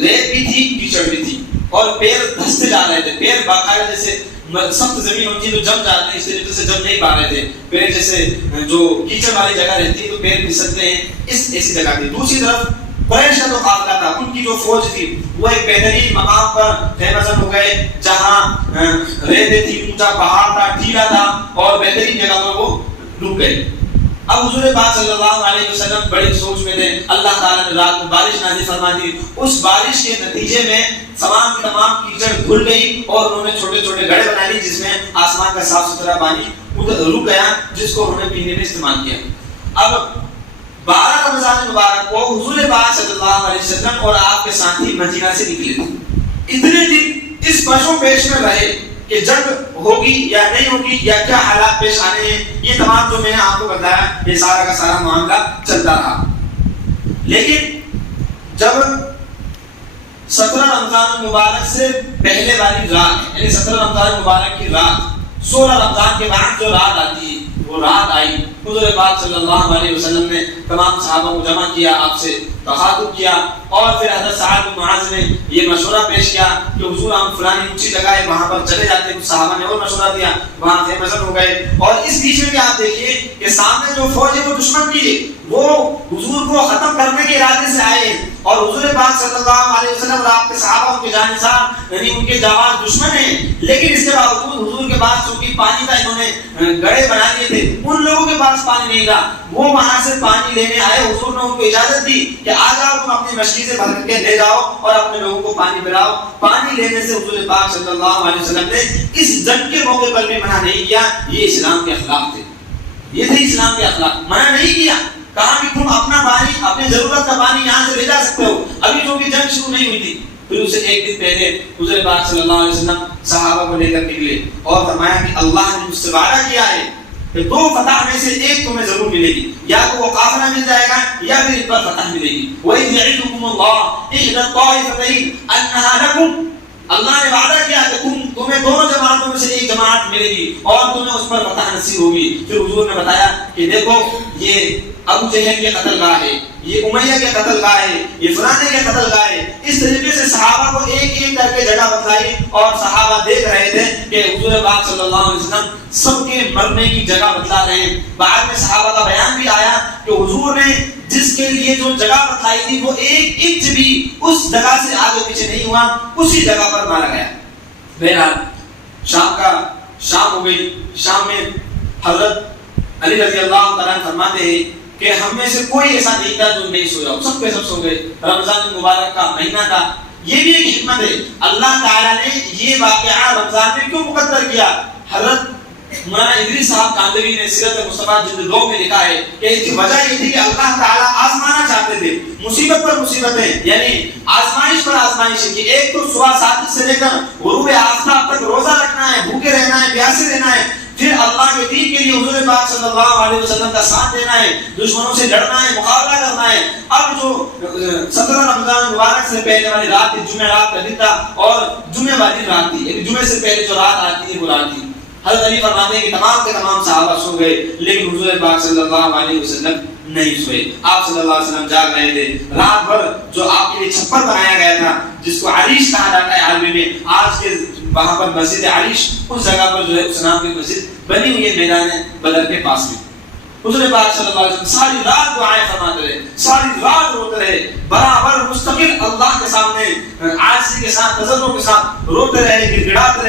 ریت بھی تھی, کیچڑ بھی تھی, اور پیر دھستے جا رہے تھے. پیر باقاعدہ جیسے سخت زمین ہوتی ہے تو جم جاتے ہیں, اس طریقے سے جم نہیں پا رہے تھے. پیر جیسے جو کیچڑ والی جگہ رہتی ہے تو پیر پھسلتے ہیں, اس ایسی جگہ تھی. دوسری طرف قریش کا جو قافلہ تھا, ان کی جو فوج تھی وہ ایک بہترین مقام پر خیمہ ہو گئے, جہاں ریتیں تھی, اونچا پہاڑ تھا, ٹیلا تھا, اور بہترین جگہ پر وہ رک گئے. اب حضور پاک صلی اللہ علیہ وسلم بڑی سوچ میں تھے. اللہ تعالیٰ نے رات میں بارش نازل فرما دی. اس بارش کے نتیجے میں تمام کی تمام کیچڑ دھل گئی, اور انہوں نے چھوٹے چھوٹے گڑھے بنا لی, جس میں آسمان کا صاف ستھرا پانی رک گیا, جس کو انہوں نے پینے میں استعمال کیا. اب 12 رمضان مبارک کو حضور پاک صلی اللہ علیہ وسلم اور آپ کے ساتھی مدینہ سے نکلے تھے. اتنے دن اس پشو پیش میں رہے کہ جنگ ہوگی یا نہیں ہوگی, یا کیا حالات پیش آنے ہیں, یہ تمام جو میں نے آپ کو بتایا یہ سارا کا سارا معاملہ چلتا رہا. لیکن جب 17 رمضان مبارک سے پہلے والی رات, یعنی 17 رمضان مبارک کی رات, 16 رمضان کے بعد جو رات آتی ہے وہ رات آئی, حضور پاک صلی اللہ علیہ وسلم نے تمام صحابہ کو جمع کیا, آپ سے تخاطب کیا, اور پھر حضرت سعد بن معاذ نے یہ مشورہ پیش کیا کہ حضور ہم فلانی اونچی جگہ ہے وہاں پر چلے جاتے ہیں. کچھ صحابہ نے اور مشورہ دیا, وہاں سے مزن ہو گئے. اور اس بیچ میں بھی آپ دیکھیے کہ سامنے جو فوج ہے وہ دشمن کی ہے, وہ حضور کو ختم کرنے کے ارادے سے آئے ہیں, اور حضور پاک صلی اللہ علیہ وسلم اور آپ کے صحابہ ان کے جانشین یعنی ان کے جواز دشمن ہیں. لیکن اس کے باوجود حضور کے پاس چونکہ پانی کا انہوں نے گڑھے بنا لیے تھے, ان لوگوں کے پاس پانی نہیں تھا, وہ وہاں سے پانی لینے آئے. حضور نے ان کو اجازت دی کہ آ جاؤ, تم اپنی مشکی سے بھر کے لے جاؤ اور اپنے لوگوں کو پانی پلاؤ. پانی لینے سے حضور پاک صلی اللہ علیہ وسلم نے اس جنگ کے موقع پر بھی منع نہیں کیا. یہ اسلام کے اخلاق تھے, یہ تھے اسلام کے اخلاق. منع نہیں کیا, کہا کہ تم اپنا پانی, اپنی ضرورت کا پانی یہاں سے لے جا سکتے ہو. ابھی جو کہ جنگ شروع نہیں ہوئی تھی. پھر اسے ایک دن پہلے حضور پاک صلی اللہ علیہ وسلم صحابہ کو لے کر نکلے, اور فرمایا کہ اللہ نے مجھ سے وعدہ کیا ہے کہ 2 فتح میں سے ایک تمہیں ضرور ملے گی, یا تو وہ قافلہ مل جائے گا یا پھر ان پر فتح ملے گی. وَإِذْ يَعِدُكُمُ اللَّهُ إِحْدَى الطَّائِفَتَيْنِ أَنَّهَا لَكُمْ, اللہ نے وعدہ کیا کہ تمہیں دونوں جماعتوں میں سے ایک جماعت ملے گی اور تمہیں اس پر فتح نصیب ہوگی. پھر حضور نے بتایا کہ دیکھو یہ ابو جہل کے قتل گاہ ہے, یہ امیہ کے قتل گاہ ہے, یہ فلانے کے قتل گاہ ہے. اس طریقے سے صحابہ کو ایک ایک کر کے جگہ بتلائی, اور صحابہ دیکھ رہے تھے کہ حضور پاک صلی اللہ علیہ وسلم سب کے مرنے کی جگہ بتلا رہے ہیں. بعد میں صحابہ کا بیان بھی آیا کہ حضور نے جس کے لیے جو جگہ بتلائی تھی وہ ایک انچ بھی اس جگہ سے آگے پیچھے نہیں ہوا, اسی جگہ پر مارا گیا. بہرحال شام ہو گئی. شام میں حضرت علی رضی اللہ تعالیٰ فرماتے ہیں کہ ہم میں سے کوئی ایسا نہیں تھا جو نہیں سویا, سب کے سب سو گئے. رمضان مبارک کا مہینہ تھا. یہ بھی ایک حکمت ہے, اللہ تعالیٰ نے یہ واقعہ رمضان میں کیوں مقدر کیا. حضرت مولانا ادریس صاحب کاندوی نے سیرت مصطفیٰ جلد 2 میں لکھا ہے کہ اس کی وجہ یہ تھی کہ اللہ تعالیٰ آزمانا چاہتے تھے, مصیبت پر مصیبتیں, یعنی آزمائش پر آزمائش کی. ایک تو صبح 7 سے لے کر غروب آفتاب تک روزہ رکھنا ہے, بھوکے رہنا ہے, پیاسے رہنا ہے, پھر اللہ کے دین کے لیے حضور پاک صلی اللہ علیہ وسلم کا ساتھ دینا ہے، دشمنوں سے لڑنا ہے، مقابلہ کرنا ہے۔ اب جو 17 رمضان مبارک سے پہلے والی رات تھی، جمعہ رات کا دن تھا اور جمعہ والی رات تھی، یعنی جمعے سے پہلے جو رات آتی ہے وہ رات تھی۔ حضرت علی فرماتے ہیں کہ تمام کے تمام صحابہ سو گئے، لیکن حضور پاک صلی اللہ علیہ وسلم نہیں سوئے۔ آپ صلی اللہ علیہ وسلم جاگ رہے تھے رات بھر۔ جو آپ کے لیے چھپر بنایا گیا تھا جس کو عریش کہا جاتا ہے عربی میں، آج کے وہاں پر مسجد عریش، اس جگہ پر جو ہے اس نام کی مسجد بنی ہوئی ہے میدان بدر کے پاس میں۔ حضور پاک صلی اللہ علیہ وسلم ساری رات دعائیں فرماتے رہے، ساری رات روتے رہے، برابر مستقل اللہ کے سامنے عاجزی کے ساتھ، تضرع کے ساتھ روتے رہے، گڑگڑاتے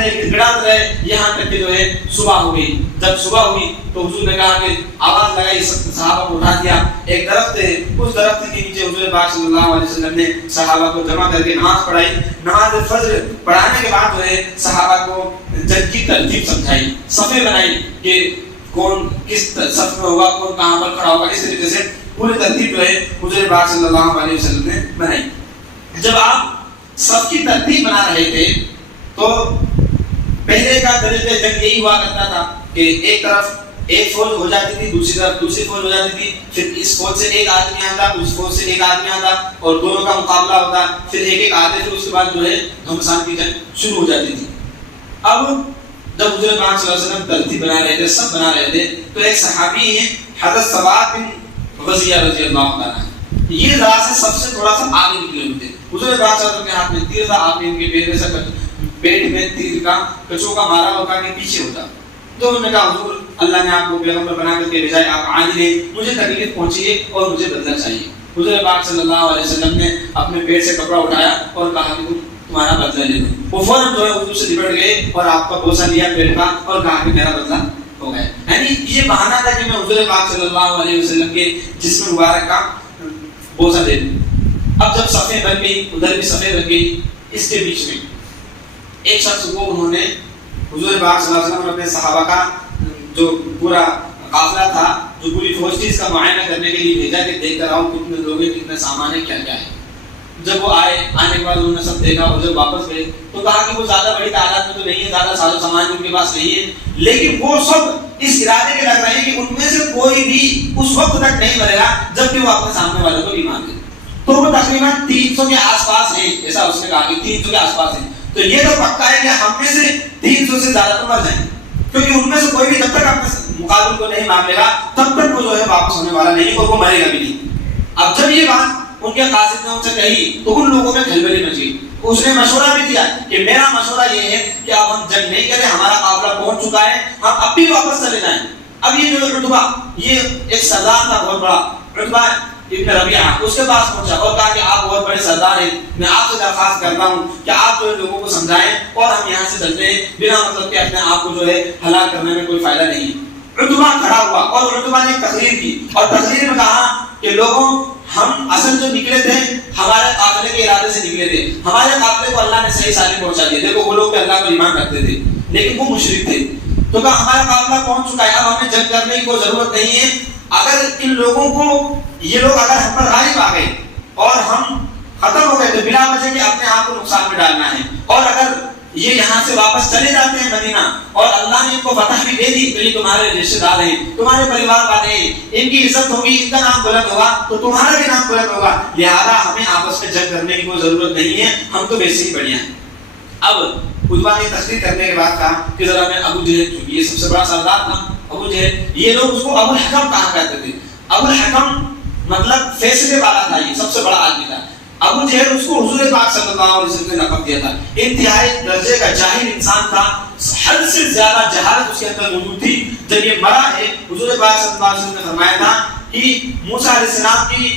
رہے، یہاں تک کہ جو ہے صبح ہو گئی۔ جب صبح ہوئی تو حضور نے کہا کہ آواز لگائی، صحابہ کو اٹھا دیا۔ ایک درخت ہے، اس درخت کے نیچے حضور پاک صلی اللہ علیہ وسلم نے صحابہ کو جمع کر کے نماز پڑھائی۔ نماز فجر پڑھانے کے بعد جو ہے صحابہ کو جنگ کی ترتیب سمجھائی، صفیں بنائی کہ کون کس صف میں ہوگا، کون کہاں پر کھڑا ہوگا، اس طریقے سے پوری ترتیب جو ہے حضور پاک صلی اللہ علیہ وسلم نے بنائی۔ جب آپ صف کی ترتیب بنا رہے تھے تو پہلے کا طریقہ جنگ یہی ہوا کرتا تھا کہ ایک طرف ایک فوج ہو جاتی تھی، دوسری طرف دوسری فوج ہو جاتی تھی، پھر اس فوج سے ایک آدمی آتا، اس فوج سے ایک آدمی آتا اور دونوں کا مقابلہ ہوتا، پھر ایک ایک آتے، پھر اس کے بعد جو ہے گھمسان کی جنگ شروع ہو جاتی تھی۔ اب جب حضور پاک صلی اللہ علیہ وسلم ترتیب بنا رہے تھے، سب بنا رہے تھے، تو ایک صحابی ہیں حضرت ثواب بن غزیہ رضی اللہ عنہ، یہ ذرا سے سب سے تھوڑا سا آگے نکلے ہوئے تھے۔ حضور پاک صلی اللہ علیہ وسلم کے ہاتھ میں تیر تھا، آپ نے ان کے پیٹ میں تیر کا کچوکا مارا ہوتا کہ پیچھے ہوتا۔ تو انہوں نے کہا حضور اللہ نے آپ کو پیغمبر بنا کر کے بھیجا ہے، آپ عادل ہیں، مجھے تکلیف پہنچی ہے اور مجھے بدلہ چاہیے۔ حضور پاک صلی اللہ علیہ وسلم نے اپنے پیٹ سے کپڑا اٹھایا اور کہا کہ تمہارا بدلہ لے لو۔ وہ فوراً جو ہے حضور سے لپٹ گئے اور آپ کا بوسہ لیا پیٹ کا اور کہا کہ میرا بدلہ ہو گیا۔ یعنی یہ بہانہ تھا کہ میں حضور پاک صلی اللہ علیہ وسلم کے جسم مبارک کا بوسہ دے دوں۔ اب جب صفیں بن گئی، ادھر بھی صفیں بن گئی، اس کے بیچ میں ایک شخص کو انہوں نے حضور پاک صلی اللہ علیہ وسلم اپنے صحابہ کا جو پورا قافلہ تھا، جو پوری فوج تھی، اس کا معائنہ کرنے کے لیے بھیجا کہ دیکھ کر آؤ کتنے لوگ ہیں، کتنے سامان ہے، کیا کیا ہے۔ جب وہ آنے کے بعد انہوں نے سب دیکھا اور جب واپس گئے تو کہا کہ وہ زیادہ بڑی تعداد میں تو نہیں ہے، زیادہ ساز و سامان ان کے پاس نہیں ہے، لیکن وہ سب اس ارادے کے لگ رہے ہیں کہ ان میں سے کوئی بھی اس وقت تک نہیں مرے گا جب کہ وہ اپنے سامنے والوں کو ایمان دے۔ تو وہ تقریباً 300 کے آس پاس ہیں، ایسا اس نے کہا کہ 300 کے آس پاس ہیں۔ تو یہ تو پکا ہے کہ ہم میں سے 300 سے زیادہ تو مر جائیں، کیونکہ ان میں سے کوئی بھی جب تک اپنے مقابل کو نہیں مان لے گا تب تک وہ جو ہے واپس ہونے والا نہیں اور وہ مرے گا بھی نہیں۔ اب جب یہ بات ان کے قاصد نے ان سے کہی تو ان لوگوں میں کھلبلی مچی۔ اس نے مشورہ بھی دیا کہ میرا مشورہ یہ ہے کہ اب ہم جنگ نہیں کریں، ہمارا قافلہ پہنچ چکا ہے، ہم اب بھی واپس چلے جائیں۔ اب یہ جو عتبہ، یہ ایک سردار تھا بہت بڑا، عتبہ ابن ربیعہ، اس کے پاس پہنچا اور کہا کہ آپ بہت بڑے سردار ہیں، میں آپ سے درخواست کرتا ہوں کہ آپ جو لوگوں کو سمجھائیں اور ہم یہاں سے چلتے ہیں، بنا مطلب کہ اپنے آپ کو جو ہے ہلاک کرنے میں کوئی فائدہ نہیں ہے۔ عتبہ کھڑا ہوا اور عتبہ نے ایک تقریر کی اور تقریر میں کہا کہ لوگوں، ہم اصل جو نکلے تھے ہمارے قافلے کے ارادے سے نکلے تھے، ہمارے قافلے کو اللہ نے صحیح سالم پہنچا دیا۔ دیکھو وہ لوگ بھی اللہ پر ایمان رکھتے تھے لیکن وہ مشرک تھے، تو کہا ہمارا قافلہ پہنچ چکا ہے، اب ہمیں جنگ کرنے کی کوئی ضرورت نہیں ہے۔ اگر ان لوگوں کو، یہ لوگ اگر ہم پر غالب آ گئے اور ہم ختم ہو گئے تو بلا وجہ کے اپنے آپ کو نقصان میں ڈالنا ہے، اور اگر یہ یہاں سے واپس چلے جاتے ہیں مدینہ اور اللہ نے ان کو فتح بھی دے دی تو یہ تمہارے رشتے دار ہیں، تمہارے پریوار والے ہیں، ان کی عزت ہوگی، ان کا نام بلند ہوگا تو تمہارا بھی نام بلند ہوگا، لہذا ہمیں آپس میں جنگ کرنے کی کوئی ضرورت نہیں ہے، ہم تو ویسے ہی بڑھیا ہیں۔ اب عتبہ نے تقریر کرنے کے بعد کہا کہ ذرا میں ابو جہل، چونکہ یہ سب سے بڑا سردار تھا ابو جہل، یہ لوگ اس کو ابو الحکم کہا کرتے تھے۔ ابو الحکم مطلب فیصلے والا تھا، یہ سب سے بڑا آدمی تھا۔ ابو جہل اس کو حضور پاک صلی اللہ علیہ وسلم نے لقب دیا تھا، انتہائی درجے کا جاہل انسان تھا، حد سے زیادہ جہالت اس کے اندر موجود تھی۔ جب یہ مرا ہے حضور پاک صلی اللہ علیہ وسلم نے فرمایا تھا کہ موسیٰ علیہ السلام کی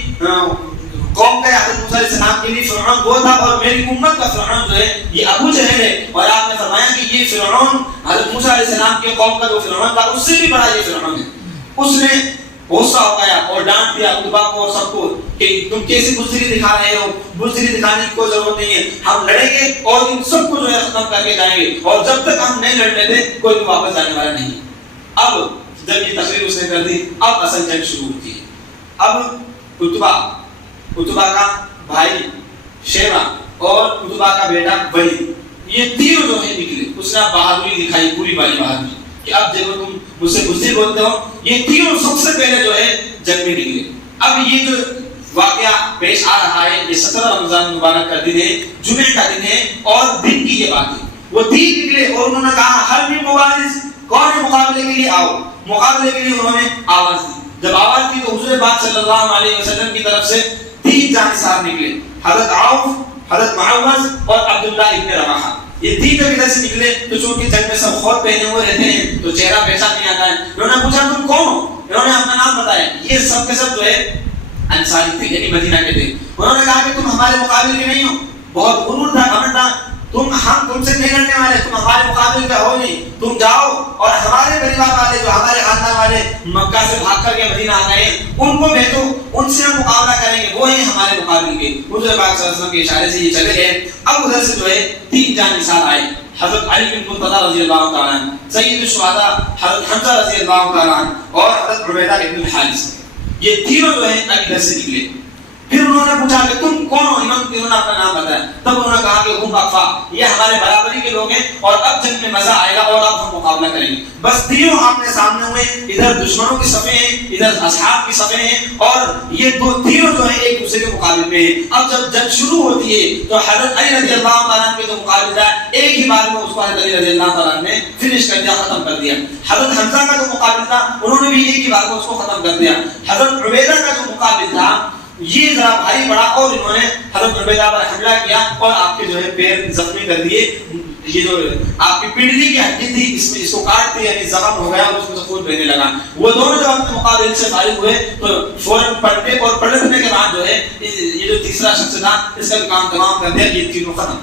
قوم کا، حضرت موسیٰ علیہ السلام کے لیے فرعون وہ تھا اور میری امت کا فرعون جو ہے یہ ابو جہل ہے، اور آپ نے فرمایا کہ یہ فرعون حضرت موسیٰ علیہ السلام کی قوم کا جو فرعون تھا اس سے بھی بڑا یہ فرعون ہے۔ اس نے غصہ ہو گیا اور ڈانٹ دیا عتبہ کو اور سب کو کہ تم کیسی بزدلی دکھا رہے ہو، بزدلی دکھانے کی کوئی ضرورت نہیں ہے، ہم لڑیں گے اور ان سب کو جو ہے ختم کر کے جائیں گے، اور جب تک ہم نہیں لڑنے دیں کوئی بھی واپس جانے والا نہیں۔ اب جب یہ تقریر اس نے کر دی، اب اصل جنگ شروع ہوتی ہے۔ اب عتبہ کا بھائی شیبہ اور عتبہ کا بیٹا ولید، یہ تینوں جو ہے نکلے، اس نے بہادری دکھائی، پوری والی بہادری، کہ اب جب تم مجھ سے بزدل بولتے ہو. یہ تینوں سب سے پہلے جو ہے جنگ میں نکلے. اب یہ جو واقعہ پیش آ رہا ہے یہ 17 رمضان مبارک کا دن ہے, جمعے کا دن ہے, اور دن کی یہ بات ہے. وہ تین نکلے اور انہوں نے کہا ہر بھی مبارز کون ہے مقابلے کے لیے آؤ. مقابلے کے لیے انہوں نے آواز دی. جب آواز دی تو حضور پاک صلی اللہ علیہ وسلم کی طرف سے تین جانصار نکلے, حضرت عوف, حضرت معوذ اور عبداللہ ابن رواحہ. یہ تین جب ادھر سے نکلے تو چونکہ جنگ میں سب خوف پہنے ہوئے رہتے ہیں تو چہرہ پہچان نہیں آتا ہے. انہوں نے پوچھا تم کون ہو؟ انہوں نے اپنا نام بتایا. یہ سب کے سب جو ہے انصاری تھے, یعنی مدینہ کے تھے. انہوں نے کہا کہ تم ہمارے مقابلے کے نہیں ہو. بہت غرور تھا, گھمنڈ تھا. ہم تم سے نہیں لڑنے والے, تم ہمارے مقابلے کا ہو نہیں. تم جاؤ اور ہمارے پریوار والے جو ہمارے خاندان والے مکہ سے بھاگ کر کے مدینہ آ گئے ان کو بھیجو, ان سے ہم مقابلہ کریں گے, وہ ہیں ہمارے مقابلے کے. حضور پاک صلی اللہ علیہ وسلم کے اشارے سے یہ چلے گئے. اب ادھر سے جو ہے تین جانصار آئے, حضرت علی بن مرتضی رضی اللہ تعالیٰ عنہ, سید الشہداء حضرت حمزہ رضی اللہ تعالیٰ عنہ اور حضرت عبیدہ بن الحارث. یہ تینوں جو ہیں ادھر سے نکلے. پھر انہوں نے پوچھا کہ تم کون ہو؟ انہوں نے اپنا نام بتایا. تب انہوں نے کہا کہ ہم اقفا, یہ ہمارے برابری کے لوگ ہیں اور اب جنگ میں مزہ آئے گا اور اب ہم مقابلہ کریں گے. بس تینوں آمنے سامنے ہوئے, ادھر دشمنوں کی صفیں ہیں, ادھر اصحاب کی صفیں ہیں, اور یہ دو تینوں جو ہیں ایک دوسرے کے مقابلے میں ہیں. اب جب جنگ شروع ہوتی ہے تو حضرت علی رضی اللہ تعالیٰ کے جو مقابلہ تھا ایک ہی بار میں اس کو حضرت علی رضی اللہ تعالیٰ نے فنش کر دیا, ختم کر دیا. حضرت حمزہ کا جو مقابلہ تھا انہوں نے بھی ایک ہی بار میں اس کو ختم کر دیا. حضرت عبیدہ کا جو مقابلہ تھا یہ ذرا بھاری پڑا اور انہوں نے حضرت عبیدہ پر حملہ کیا اور آپ کے جو ہے پیر زخمی کر دیے. یہ جو آپ کی پنڈلی کی ہڈی تھی اس میں اس کو کاٹ دیا, یعنی زخم ہو گیا اور اس میں سے خون بہنے لگا. وہ دونوں جب اپنے مقابلے سے فارغ ہوئے تو فوراً پلٹے اور پلٹنے کے بعد جو ہے یہ جو تیسرا شخص تھا اس کا کام تمام کر دیا. یہ تینوں ختم.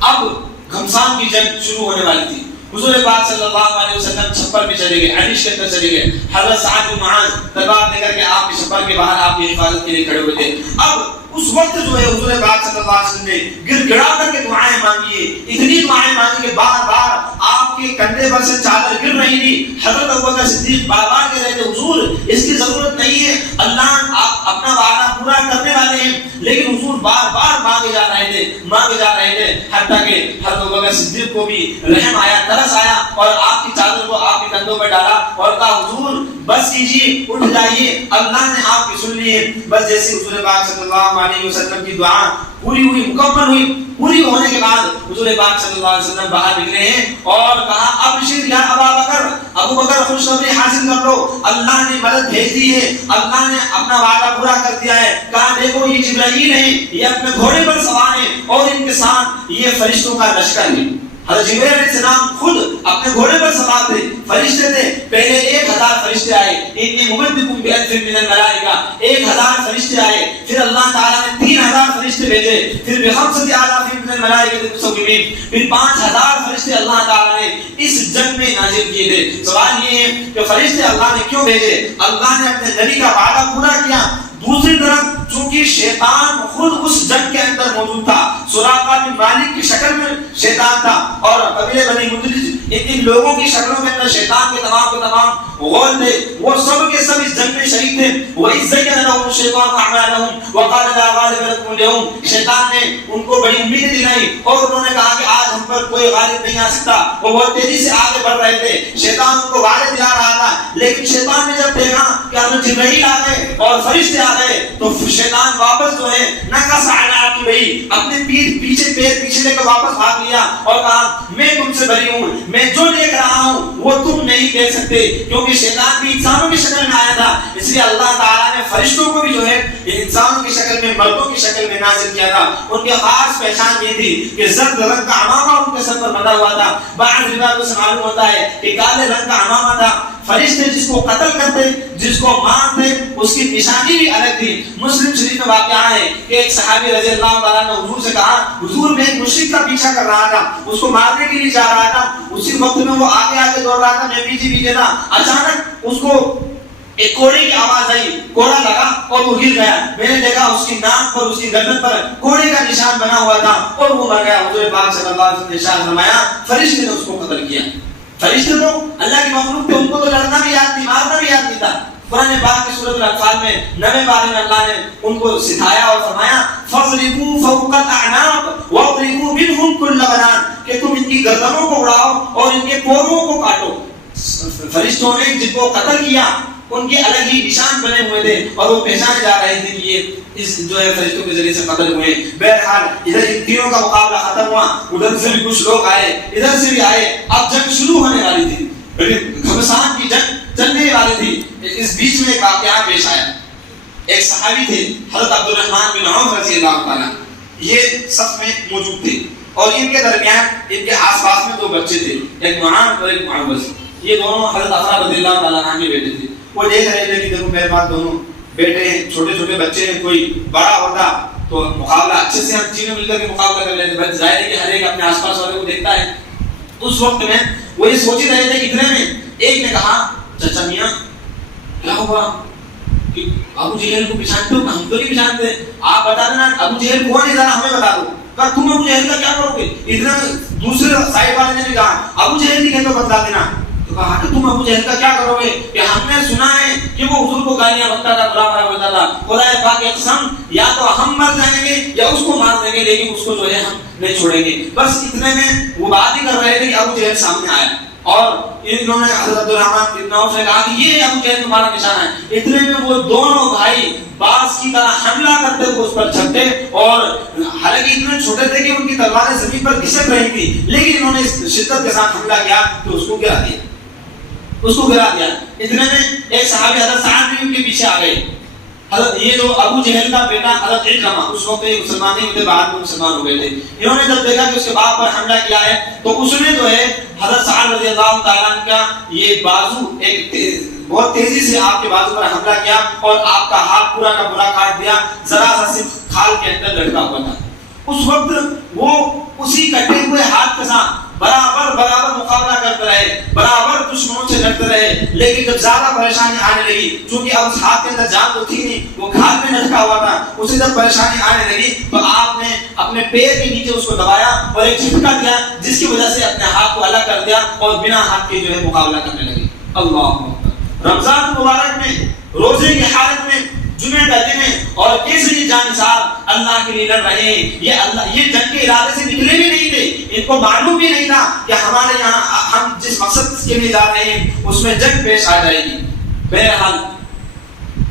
اب گھمسان کی جنگ شروع ہونے والی تھی. حضور پاک صلی اللہ علیہ وسلم چھپر میں چلے گئے, عرش کے اندر چلے گئے. حضرت سعد بن معاذ تلوار لے کر کے آپ کے چھپر کے باہر آپ کی حفاظت کے لیے کھڑے ہوئے تھے. اب اس وقت جو ہے حضور پاک صلی اللہ علیہ وسلم نے گر گڑا کر کے دعائیں مانگی, اتنی دعائیں مانگی کہ بار بار آپ کے کندھے پر سے چادر گر رہی تھی. حضرت ابوبکر صدیق بار بار کہہ رہے تھے حضور اس کی ضرورت نہیں ہے, اللہ آپ اپنا وعدہ پورا کرنے والے ہیں. لیکن حضور بار بار مانگے جا رہے تھے حتیٰ کہ حضرت ابوبکر صدیق کو بھی رحم آیا, ترس آیا اور آپ کی چادر کو آپ کے کندھوں پر ڈالا اور کہا حضور بس کیجیے, اٹھ جائیے, اللہ نے آپ کی سن لی ہے. بس جیسے حضور پاک صلی اللہ علیہ وسلم کی دعا پوری ہوئی, مکمل ہوئی, پوری ہونے کے بعد حضور پاک صلی اللہ علیہ وسلم باہر نکلے ہیں اور کہا ابشر یا ابا بکر, ابو بکر خوشخبری حاصل کر لو, اللہ نے مدد بھیج دی ہے, اللہ نے اپنا وعدہ پورا کر دیا ہے. کہا دیکھو یہ جبرائیل ہیں, یہ اپنے گھوڑے پر سوار ہیں اور ان کے ساتھ یہ فرشتوں کا لشکر ہے. حضرت جبرائیل علیہ السلام خود اپنے گھوڑے پر سوار تھے, فرشتے تھے. پہلے 1000 فرشتے آئے, انی ممدکم بألف من الملائکہ, 1000 فرشتے آئے. پھر اللہ تعالیٰ نے 3000 فرشتے بھیجے, پھر بخمسۃ آلاف من الملائکۃ مسومین, پھر 5000 فرشتے اللہ تعالیٰ نے اس جنگ میں نازل کیے تھے. سوال یہ ہے کہ فرشتے اللہ نے کیوں بھیجے؟ اللہ نے اپنے نبی کا وعدہ پورا کیا. دوسری طرف چونکہ شیطان خود اس جنگ کے اندر موجود تھا, سراقہ بن مالک کی شکل میں شیطان تھا اور قبیلہ بنی مدلج ان لوگوں کی شکلوں کے اندر شیطان کے تمام غول تھے. وہ سب کے سب اس جنگ میں شریک تھے. وَإِذْ زَيَّنَ لَهُمُ الشَّيْطَانُ أَعْمَالَهُمْ وَقَالَ لَا غَالِبَ لَكُمُ الْيَوْمَ, شیطان نے ان کو بڑی امیدیں دلائی اور انہوں نے کہا کہ آج ہم پر کوئی غالب نہیں آ سکتا. وہ بہت تیزی سے آگے بڑھ رہے تھے, شیطان ان کو وعدے دلا رہا تھا. لیکن شیطان نے جب دیکھا کہ حضرت جبرائیل آ گئے اور فرشتے آ گئے تو شیطان واپس جو ہے نقص علی عقبیہ, اپنے پیر پیچھے لے کر واپس بھاگ لیا اور کہا میں تم سے بری ہوں, میں جو دیکھ رہا ہوں وہ تم نہیں دیکھ سکتے. کیونکہ شیطان بھی انسانوں کی شکل میں آیا تھا, اس لیے اللہ تعالیٰ نے فرشتوں کو بھی جو ہے انسانوں کی شکل میں, مردوں کی شکل میں نازل کیا تھا. ان کی خاص پہچان یہ تھی کہ زرد رنگ کا عمامہ ان کے سر پر بندھا ہوا تھا. بعض روایتوں سے معلوم ہوتا ہے کہ کالے رنگ کا عمامہ تھا. فرشتے جس کو قتل کرتے, جس کو مارتے, اس کی نشانی بھی الگ تھی. مسلم شریف میں واقعہ ہے کہ ایک صحابی رضی اللہ تعالیٰ نے حضور سے کہا, حضور میں ایک مشرک کا پیچھا کر رہا تھا, اس کو مارنے کے لیے جا رہا تھا. اسی وقت میں وہ آگے دوڑ رہا تھا, میں پیچھے تھا. اچانک اس کو ایک کوڑے کی آواز آئی, کوڑا لگا اور وہ گر گیا. میں نے دیکھا اس کی ناک پر, اس کی گردن پر کوڑے کا نشان بنا ہوا تھا اور وہ مر گیا. حضور پاک صلی اللہ علیہ وسلم نے ارشاد فرمایا فرشتے نے اس کو قتل کیا. فرشتے تو اللہ کی مخلوق تھے, ان کو تو لڑنا بھی یاد نہیں, مارنا بھی یاد نہیں تھا. قرآن پاک کی سورۃ الانفال میں 9 بار میں اللہ نے ان کو سکھایا اور فرمایا فَضْرِبُوا فَوْقَ الْأَعْنَاقِ وَاضْرِبُوا مِنْهُمْ كُلَّ بَنَانٍ کہ تم ان کی گردنوں کو اڑاؤ اور ان کے کوروں کو کاٹو. فرشتوں نے جن کو قتل کیا ان کے الگ ہی نشان بنے ہوئے تھے اور وہ پہچانے جا رہے تھے کہ یہ اس جو ہے فرشتوں کے ذریعے سے قتل ہوئے. بہرحال ادھر ان تینوں کا مقابلہ ختم ہوا, ادھر سے بھی کچھ لوگ آئے, ادھر سے بھی آئے. اب جنگ شروع ہونے والی تھی, گھمسان کی جنگ چلنے والی تھی. اس بیچ میں ایک واقعہ پیش آیا. ایک صحابی تھے حضرت عبد الرحمن بن عوف رضی اللہ تعالیٰ, یہ صف میں موجود تھے اور ان کے درمیان ان کے آس پاس میں 2 بچے تھے, ایک معاذ اور ایک معوذ. یہ دونوں حضرت عفرا رضی اللہ تعالیٰ عنہ کے بیٹے تھے. وہ دیکھ رہے تھے کہ دیکھو میرے پاس دونوں بیٹے ہیں, چھوٹے چھوٹے بچے ہیں, کوئی بڑا ہوتا تو مقابلہ اچھے سے ہم تینوں مل کر کے مقابلہ کر لیتے. بس ظاہر ہے کہ ہر ایک اپنے آس پاس والے کو دیکھتا ہے. اس وقت میں وہ یہ سوچ رہے تھے. اتنے میں ایک نے کہا چچا میاں کیا ہوا کہ ابو جہل کو پہچانتے ہو؟ ہم تو نہیں پہچانتے, آپ بتا دینا ابو جہل کون ہے, ذرا ہمیں بتا دو. کہا تم ابو جہل کا کیا کرو گے؟ اتنے دوسرے سائڈ والے نے بھی کہا ابو جہل کی کہہ تو بتلا دینا. تو کہا کہ تم ابو جہل کا کیا کرو گے کہ ہم نے سنا ہے کہ وہ حضور کو گالیاں بکتا تھا, برا برا بولتا تھا. خدا پاک کی قسم یا تو ہم مر جائیں گے یا اس کو مار دیں گے, لیکن اس کو جو ہے ہم نہیں چھوڑیں گے. بس اتنے میں وہ بات ہی کر رہے تھے کہ ابو جہل سامنے آیا اور انہوں نے حضرت عبد الرحمن بن عوف سے کہا کہ یہ ابو جہل تمہارا نشانہ ہے. اتنے میں وہ دونوں بھائی باز کی طرح حملہ کرتے ہوئے اس پر جھپٹے اور حالانکہ اتنے چھوٹے تھے کہ ان کی تلواریں زمین پر گھسٹ رہی تھی, لیکن انہوں نے شدت کے ساتھ حملہ کیا تو اس کو گرا دیا. اتنے میں ایک صحابی حضرت سعد بھی ان کے پیچھے آ گئے. حضرت یہ جو ابو جہل کا بیٹا حضرت عکرمہ, اس وقت یہ مسلمان نہیں ہوتے, بعد میں مسلمان ہو گئے تھے. انہوں نے جب دیکھا کہ اس کے باپ پر حملہ کیا ہے تو اس نے جو ہے حضرت سعد رضی اللہ تعالیٰ عنہ کا یہ بازو ایک بہت تیزی سے آپ کے بازو پر حملہ کیا اور آپ کا ہاتھ پورا کا پورا کاٹ دیا. ذرا سا صرف کھال کے اندر لٹکا ہوا تھا. اس وقت وہ اسی کٹے ہوئے ہاتھ کے ساتھ برابر مقابلہ کرتے رہے, برابر دشمنوں سے لڑتے رہے. لیکن جب زیادہ پریشانی آنے لگی, چونکہ اب اس ہاتھ کے اندر جان تو تھی نہیں, وہ کھال میں لٹکا ہوا تھا, اسے جب پریشانی آنے لگی تو آپ نے اپنے پیر کے نیچے اس کو دبایا اور ایک جھٹکا دیا, جس کی وجہ سے اپنے ہاتھ کو الگ کر دیا اور بنا ہاتھ کے جو ہے مقابلہ کرنے لگے. اللہ اکبر. رمضان مبارک میں روزے کی حالت میں جمعے کا دن ہے اور کیسے جانسار اللہ کے لیے لڑ رہے ہیں. یہ جنگ کے ارادے سے نکلے بھی نہیں تھے, ان کو معلوم بھی نہیں تھا کہ ہمارے یہاں ہم جس مقصد کے لیے جا رہے ہیں اس میں جنگ پیش آ جائے گی. بہرحال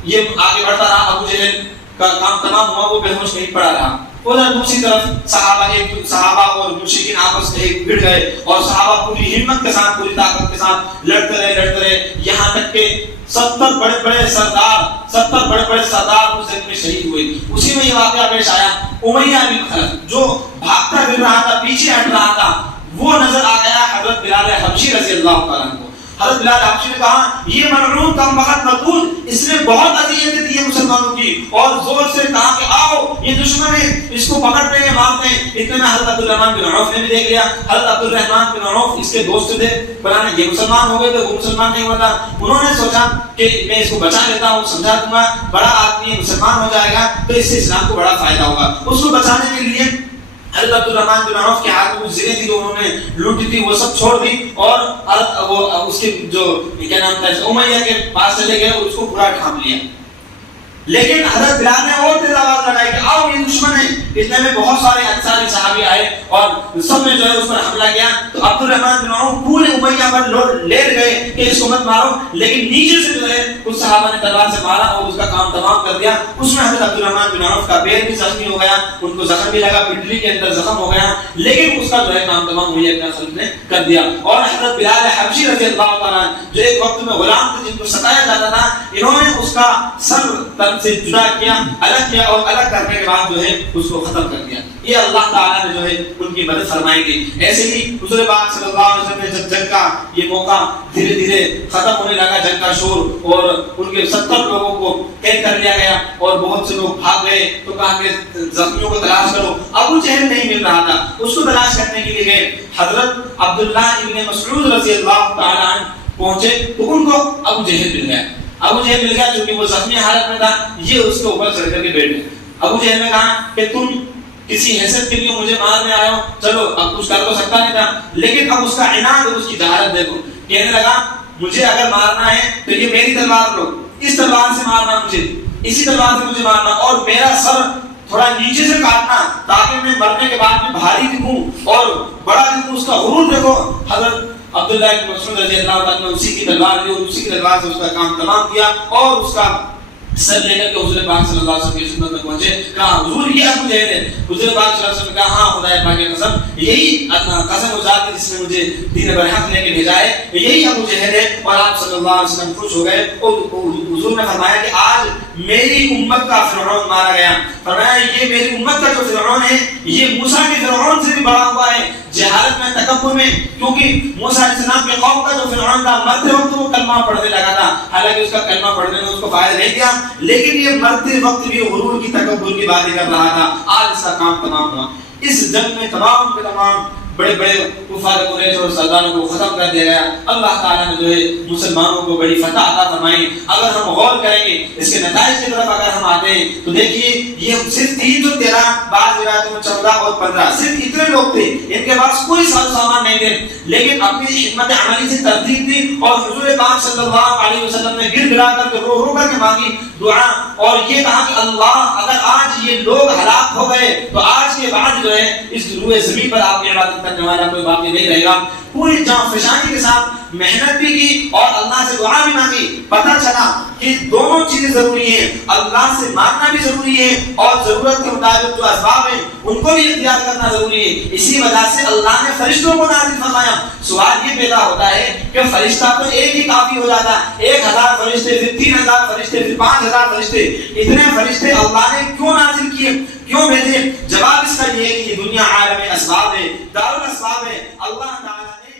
یہ آگے بڑھتا رہا. ابو جہل کا کام تمام ہوا, وہ بے ہوش نہیں پڑا رہا. ادھر دوسری طرف صحابہ اور مشرکین آپس میں ایک بھڑ گئے اور صحابہ پوری ہمت کے ساتھ, پوری طاقت کے ساتھ لڑتے رہے یہاں تک کہ 70 بڑے بڑے سردار اس جنگ میں شہید ہوئے. اسی میں یہ واقعہ پیش آیا. امیہ بن خلف جو بھاگتا پھر رہا تھا, پیچھے ہٹ رہا تھا, وہ نظر آ گیا حضرت بلال حبشی رضی اللہ تعالیٰ عنہ کو. حضرت بلال حبشی نے کہا یہ ملعون کم بخت مقتول, اس نے بہت اذیتیں دی مسلمانوں کی, اور زور سے کہا کہ آؤ یہ دشمن ہے, اس کو پکڑتے ہیں, مارتے ہیں. اتنے میں حضرت عبد الرحمن بن عوف نے بھی دیکھ لیا. حضرت عبد الرحمن بن عوف اس کے دوست تھے, بلانے یہ مسلمان ہو گئے تو وہ مسلمان نہیں ہوتا. انہوں نے سوچا کہ میں اس کو بچا لیتا ہوں, سمجھا دوں گا, بڑا آدمی مسلمان ہو جائے گا تو اس سے اسلام کو بڑا فائدہ ہوگا. اس کو بچانے کے لیے حضرت عبد الرحمن بن عوف کے ہاتھ میں کچھ زریں تھی جو انہوں نے لوٹی تھی, وہ سب چھوڑ دی اور وہ اس کے جو کیا نام تھا امیہ کے پاس چلے گئے اور اس کو پورا ڈھانپ لیا. لیکن حضرت بلال نے اور تیز آواز لگائی کہ آؤ یہ دشمن ہے. اتنے میں بہت سارے انصاری صحابی آئے اور سب نے جو ہے اس پر حملہ کیا. تو عبد الرحمن بن عوف پورے امیہ پر لیٹ گئے کہ اس کو مت مارو, لیکن نیچے سے جو ہے کچھ صحابہ نے تلوار سے مارا اور اس کا کام تمام کر دیا. اس میں حضرت عبد الرحمن بن عوف کا پیر بھی زخمی ہو گیا, ان کو زخم بھی لگا, پنڈلی کے اندر زخم ہو گیا, لیکن اس کا جو ہے کام تمام ہوئی اپنے خلق نے کر دیا. اور حضرت بلال حبشی رضی اللہ تعالیٰ جو ایک وقت میں غلام تھے جن کو ستایا جاتا تھا, انہوں نے اس کا سر تن سے جدا کیا, الگ کیا, اور الگ کرنے کے بعد جو ہے اس کو ختم کر دیا. یہ اللہ تعالیٰ نے جو ہے ان کی مدد فرمائی گی. ایسے ہی حضور پاک صلی اللہ علیہ وسلم نے جب جنگ کا یہ موقع دھیرے دھیرے ختم ہونے لگا, جنگ کا شور, اور ان کے 70 لوگوں کو قید کر لیا گیا اور بہت سے لوگ بھاگ گئے, تو کہا کہ زخمیوں کو تلاش کرو. ابو جہل نہیں مل رہا تھا, اس کو تلاش کرنے کے لیے گئے. حضرت عبداللہ ابن مسعود رضی اللہ تعالیٰ عنہ پہنچے تو ان کو ابو جہل مل گیا. ابو جہل مل گیا چونکہ وہ زخمی حالت میں تھا, یہ اس کے اوپر چڑھ کر کے بیٹھ گئے. ابو جہل نے کہا کہ تم کسی حیثیت کے لیے مجھے مارنے آئے ہو, چلو اب کچھ کر تو سکتا نہیں تھا, لیکن اب اس کا عناد اور اس کی جہالت دیکھو. کہنے لگا مجھے اگر مارنا ہے تو یہ میری تلوار لو, اس تلوار سے مارنا مجھے، اسی تلوار سے مجھے مارنا، اور میرا سر تھوڑا نیچے سے کاٹنا تاکہ میں مرنے کے بعد میں بھاری دکھوں اور بڑا دکھوں۔ اس کا غرور دیکھو، حضرت عبداللہ بن مسعود رضی اللہ عنہ نے اسی کی تلوار لی اور اسی کی تلوار سے اس کا کام تمام کیا، اور اس کا سر لے کر کے حضور پاک صلی اللہ علیہ وسلم کی خدمت میں پہنچے، کہا حضور یہ ابو جہل ہے۔ حضور پاک صلی اللہ علیہ وسلم نے کہا ہاں خدا پاک کی قسم، یہی قسم و ذات جس نے مجھے دین برحق لے کے بھیجا ہے، یہی ابو جہل ہے۔ اور آپ صلی اللہ علیہ وسلم خوش ہو گئے، اور حضور نے فرمایا کہ آج میری امت کا فرعون مارا گیا۔ فرمایا یہ میری امت کا جو فرعون ہے یہ موسیٰ کے فرعون سے بھی بڑا ہوا ہے جہالت میں، تکبر میں، کیونکہ موسیٰ علیہ السلام کے قوم کا جو فرعون تھا مرتے وقت وہ کلمہ پڑھنے لگا تھا، حالانکہ اس کا کلمہ پڑھنے میں اس کو فائدہ نہیں دیا، لیکن یہ مرتے وقت بھی غرور کی تکبر کی باتیں کر رہا تھا۔ آج اس کا کام تمام ہوا۔ اس جنگ میں تمام کے تمام بڑے بڑے کفار قریش اور سرداروں کو ختم کر دیا گیا۔ اللہ تعالیٰ نے جو ہے مسلمانوں کو بڑی فتح عطا فرمائی۔ اگر ہم غور کریں گے اس کے نتائج کی طرف اگر ہم آتے ہیں تو دیکھیے یہ صرف 3 جو 13 بعض روایتوں میں 14 اور 15 صرف اتنے لوگ تھے، ان کے پاس کوئی سامان نہیں تھے، لیکن اپنی خدمت عملی سے ترتیب دی اور حضور پاک صلی اللہ علیہ وسلم نے گر گرا کر کے رو رو کر کے مانگی دعا، اور یہ کہا کہ اللہ اگر آج یہ لوگ ہلاک ہو گئے تو آج کے بعد جو ہے اس روئے زمین پر آپ کی عبادت کرنے والا کوئی باقی نہیں رہے گا۔ پوری جان فشانی کے ساتھ محنت بھی کی اور اللہ سے دعا بھی مانگی۔ پتہ چلا کہ دونوں چیزیں ضروری ہیں، اللہ سے مانگنا بھی ضروری ہے اور ضرورت کے مطابق جو اسباب ہیں ان کو بھی اختیار کرنا ضروری ہے۔ اسی وجہ سے اللہ نے فرشتوں کو نازل فرمایا۔ سوال یہ پیدا ہوتا ہے کہ فرشتہ تو ایک ہی کافی ہو جاتا، 1000 فرشتے، پھر 3000 فرشتے، پھر 5000 فرشتے، اتنے فرشتے اللہ نے کیوں نازل کیے، کیوں بھیجے؟ جواب اس کا یہ ہے کہ یہ دنیا عالم اسباب ہے، دار الاسباب ہے۔ اللہ تعالیٰ نے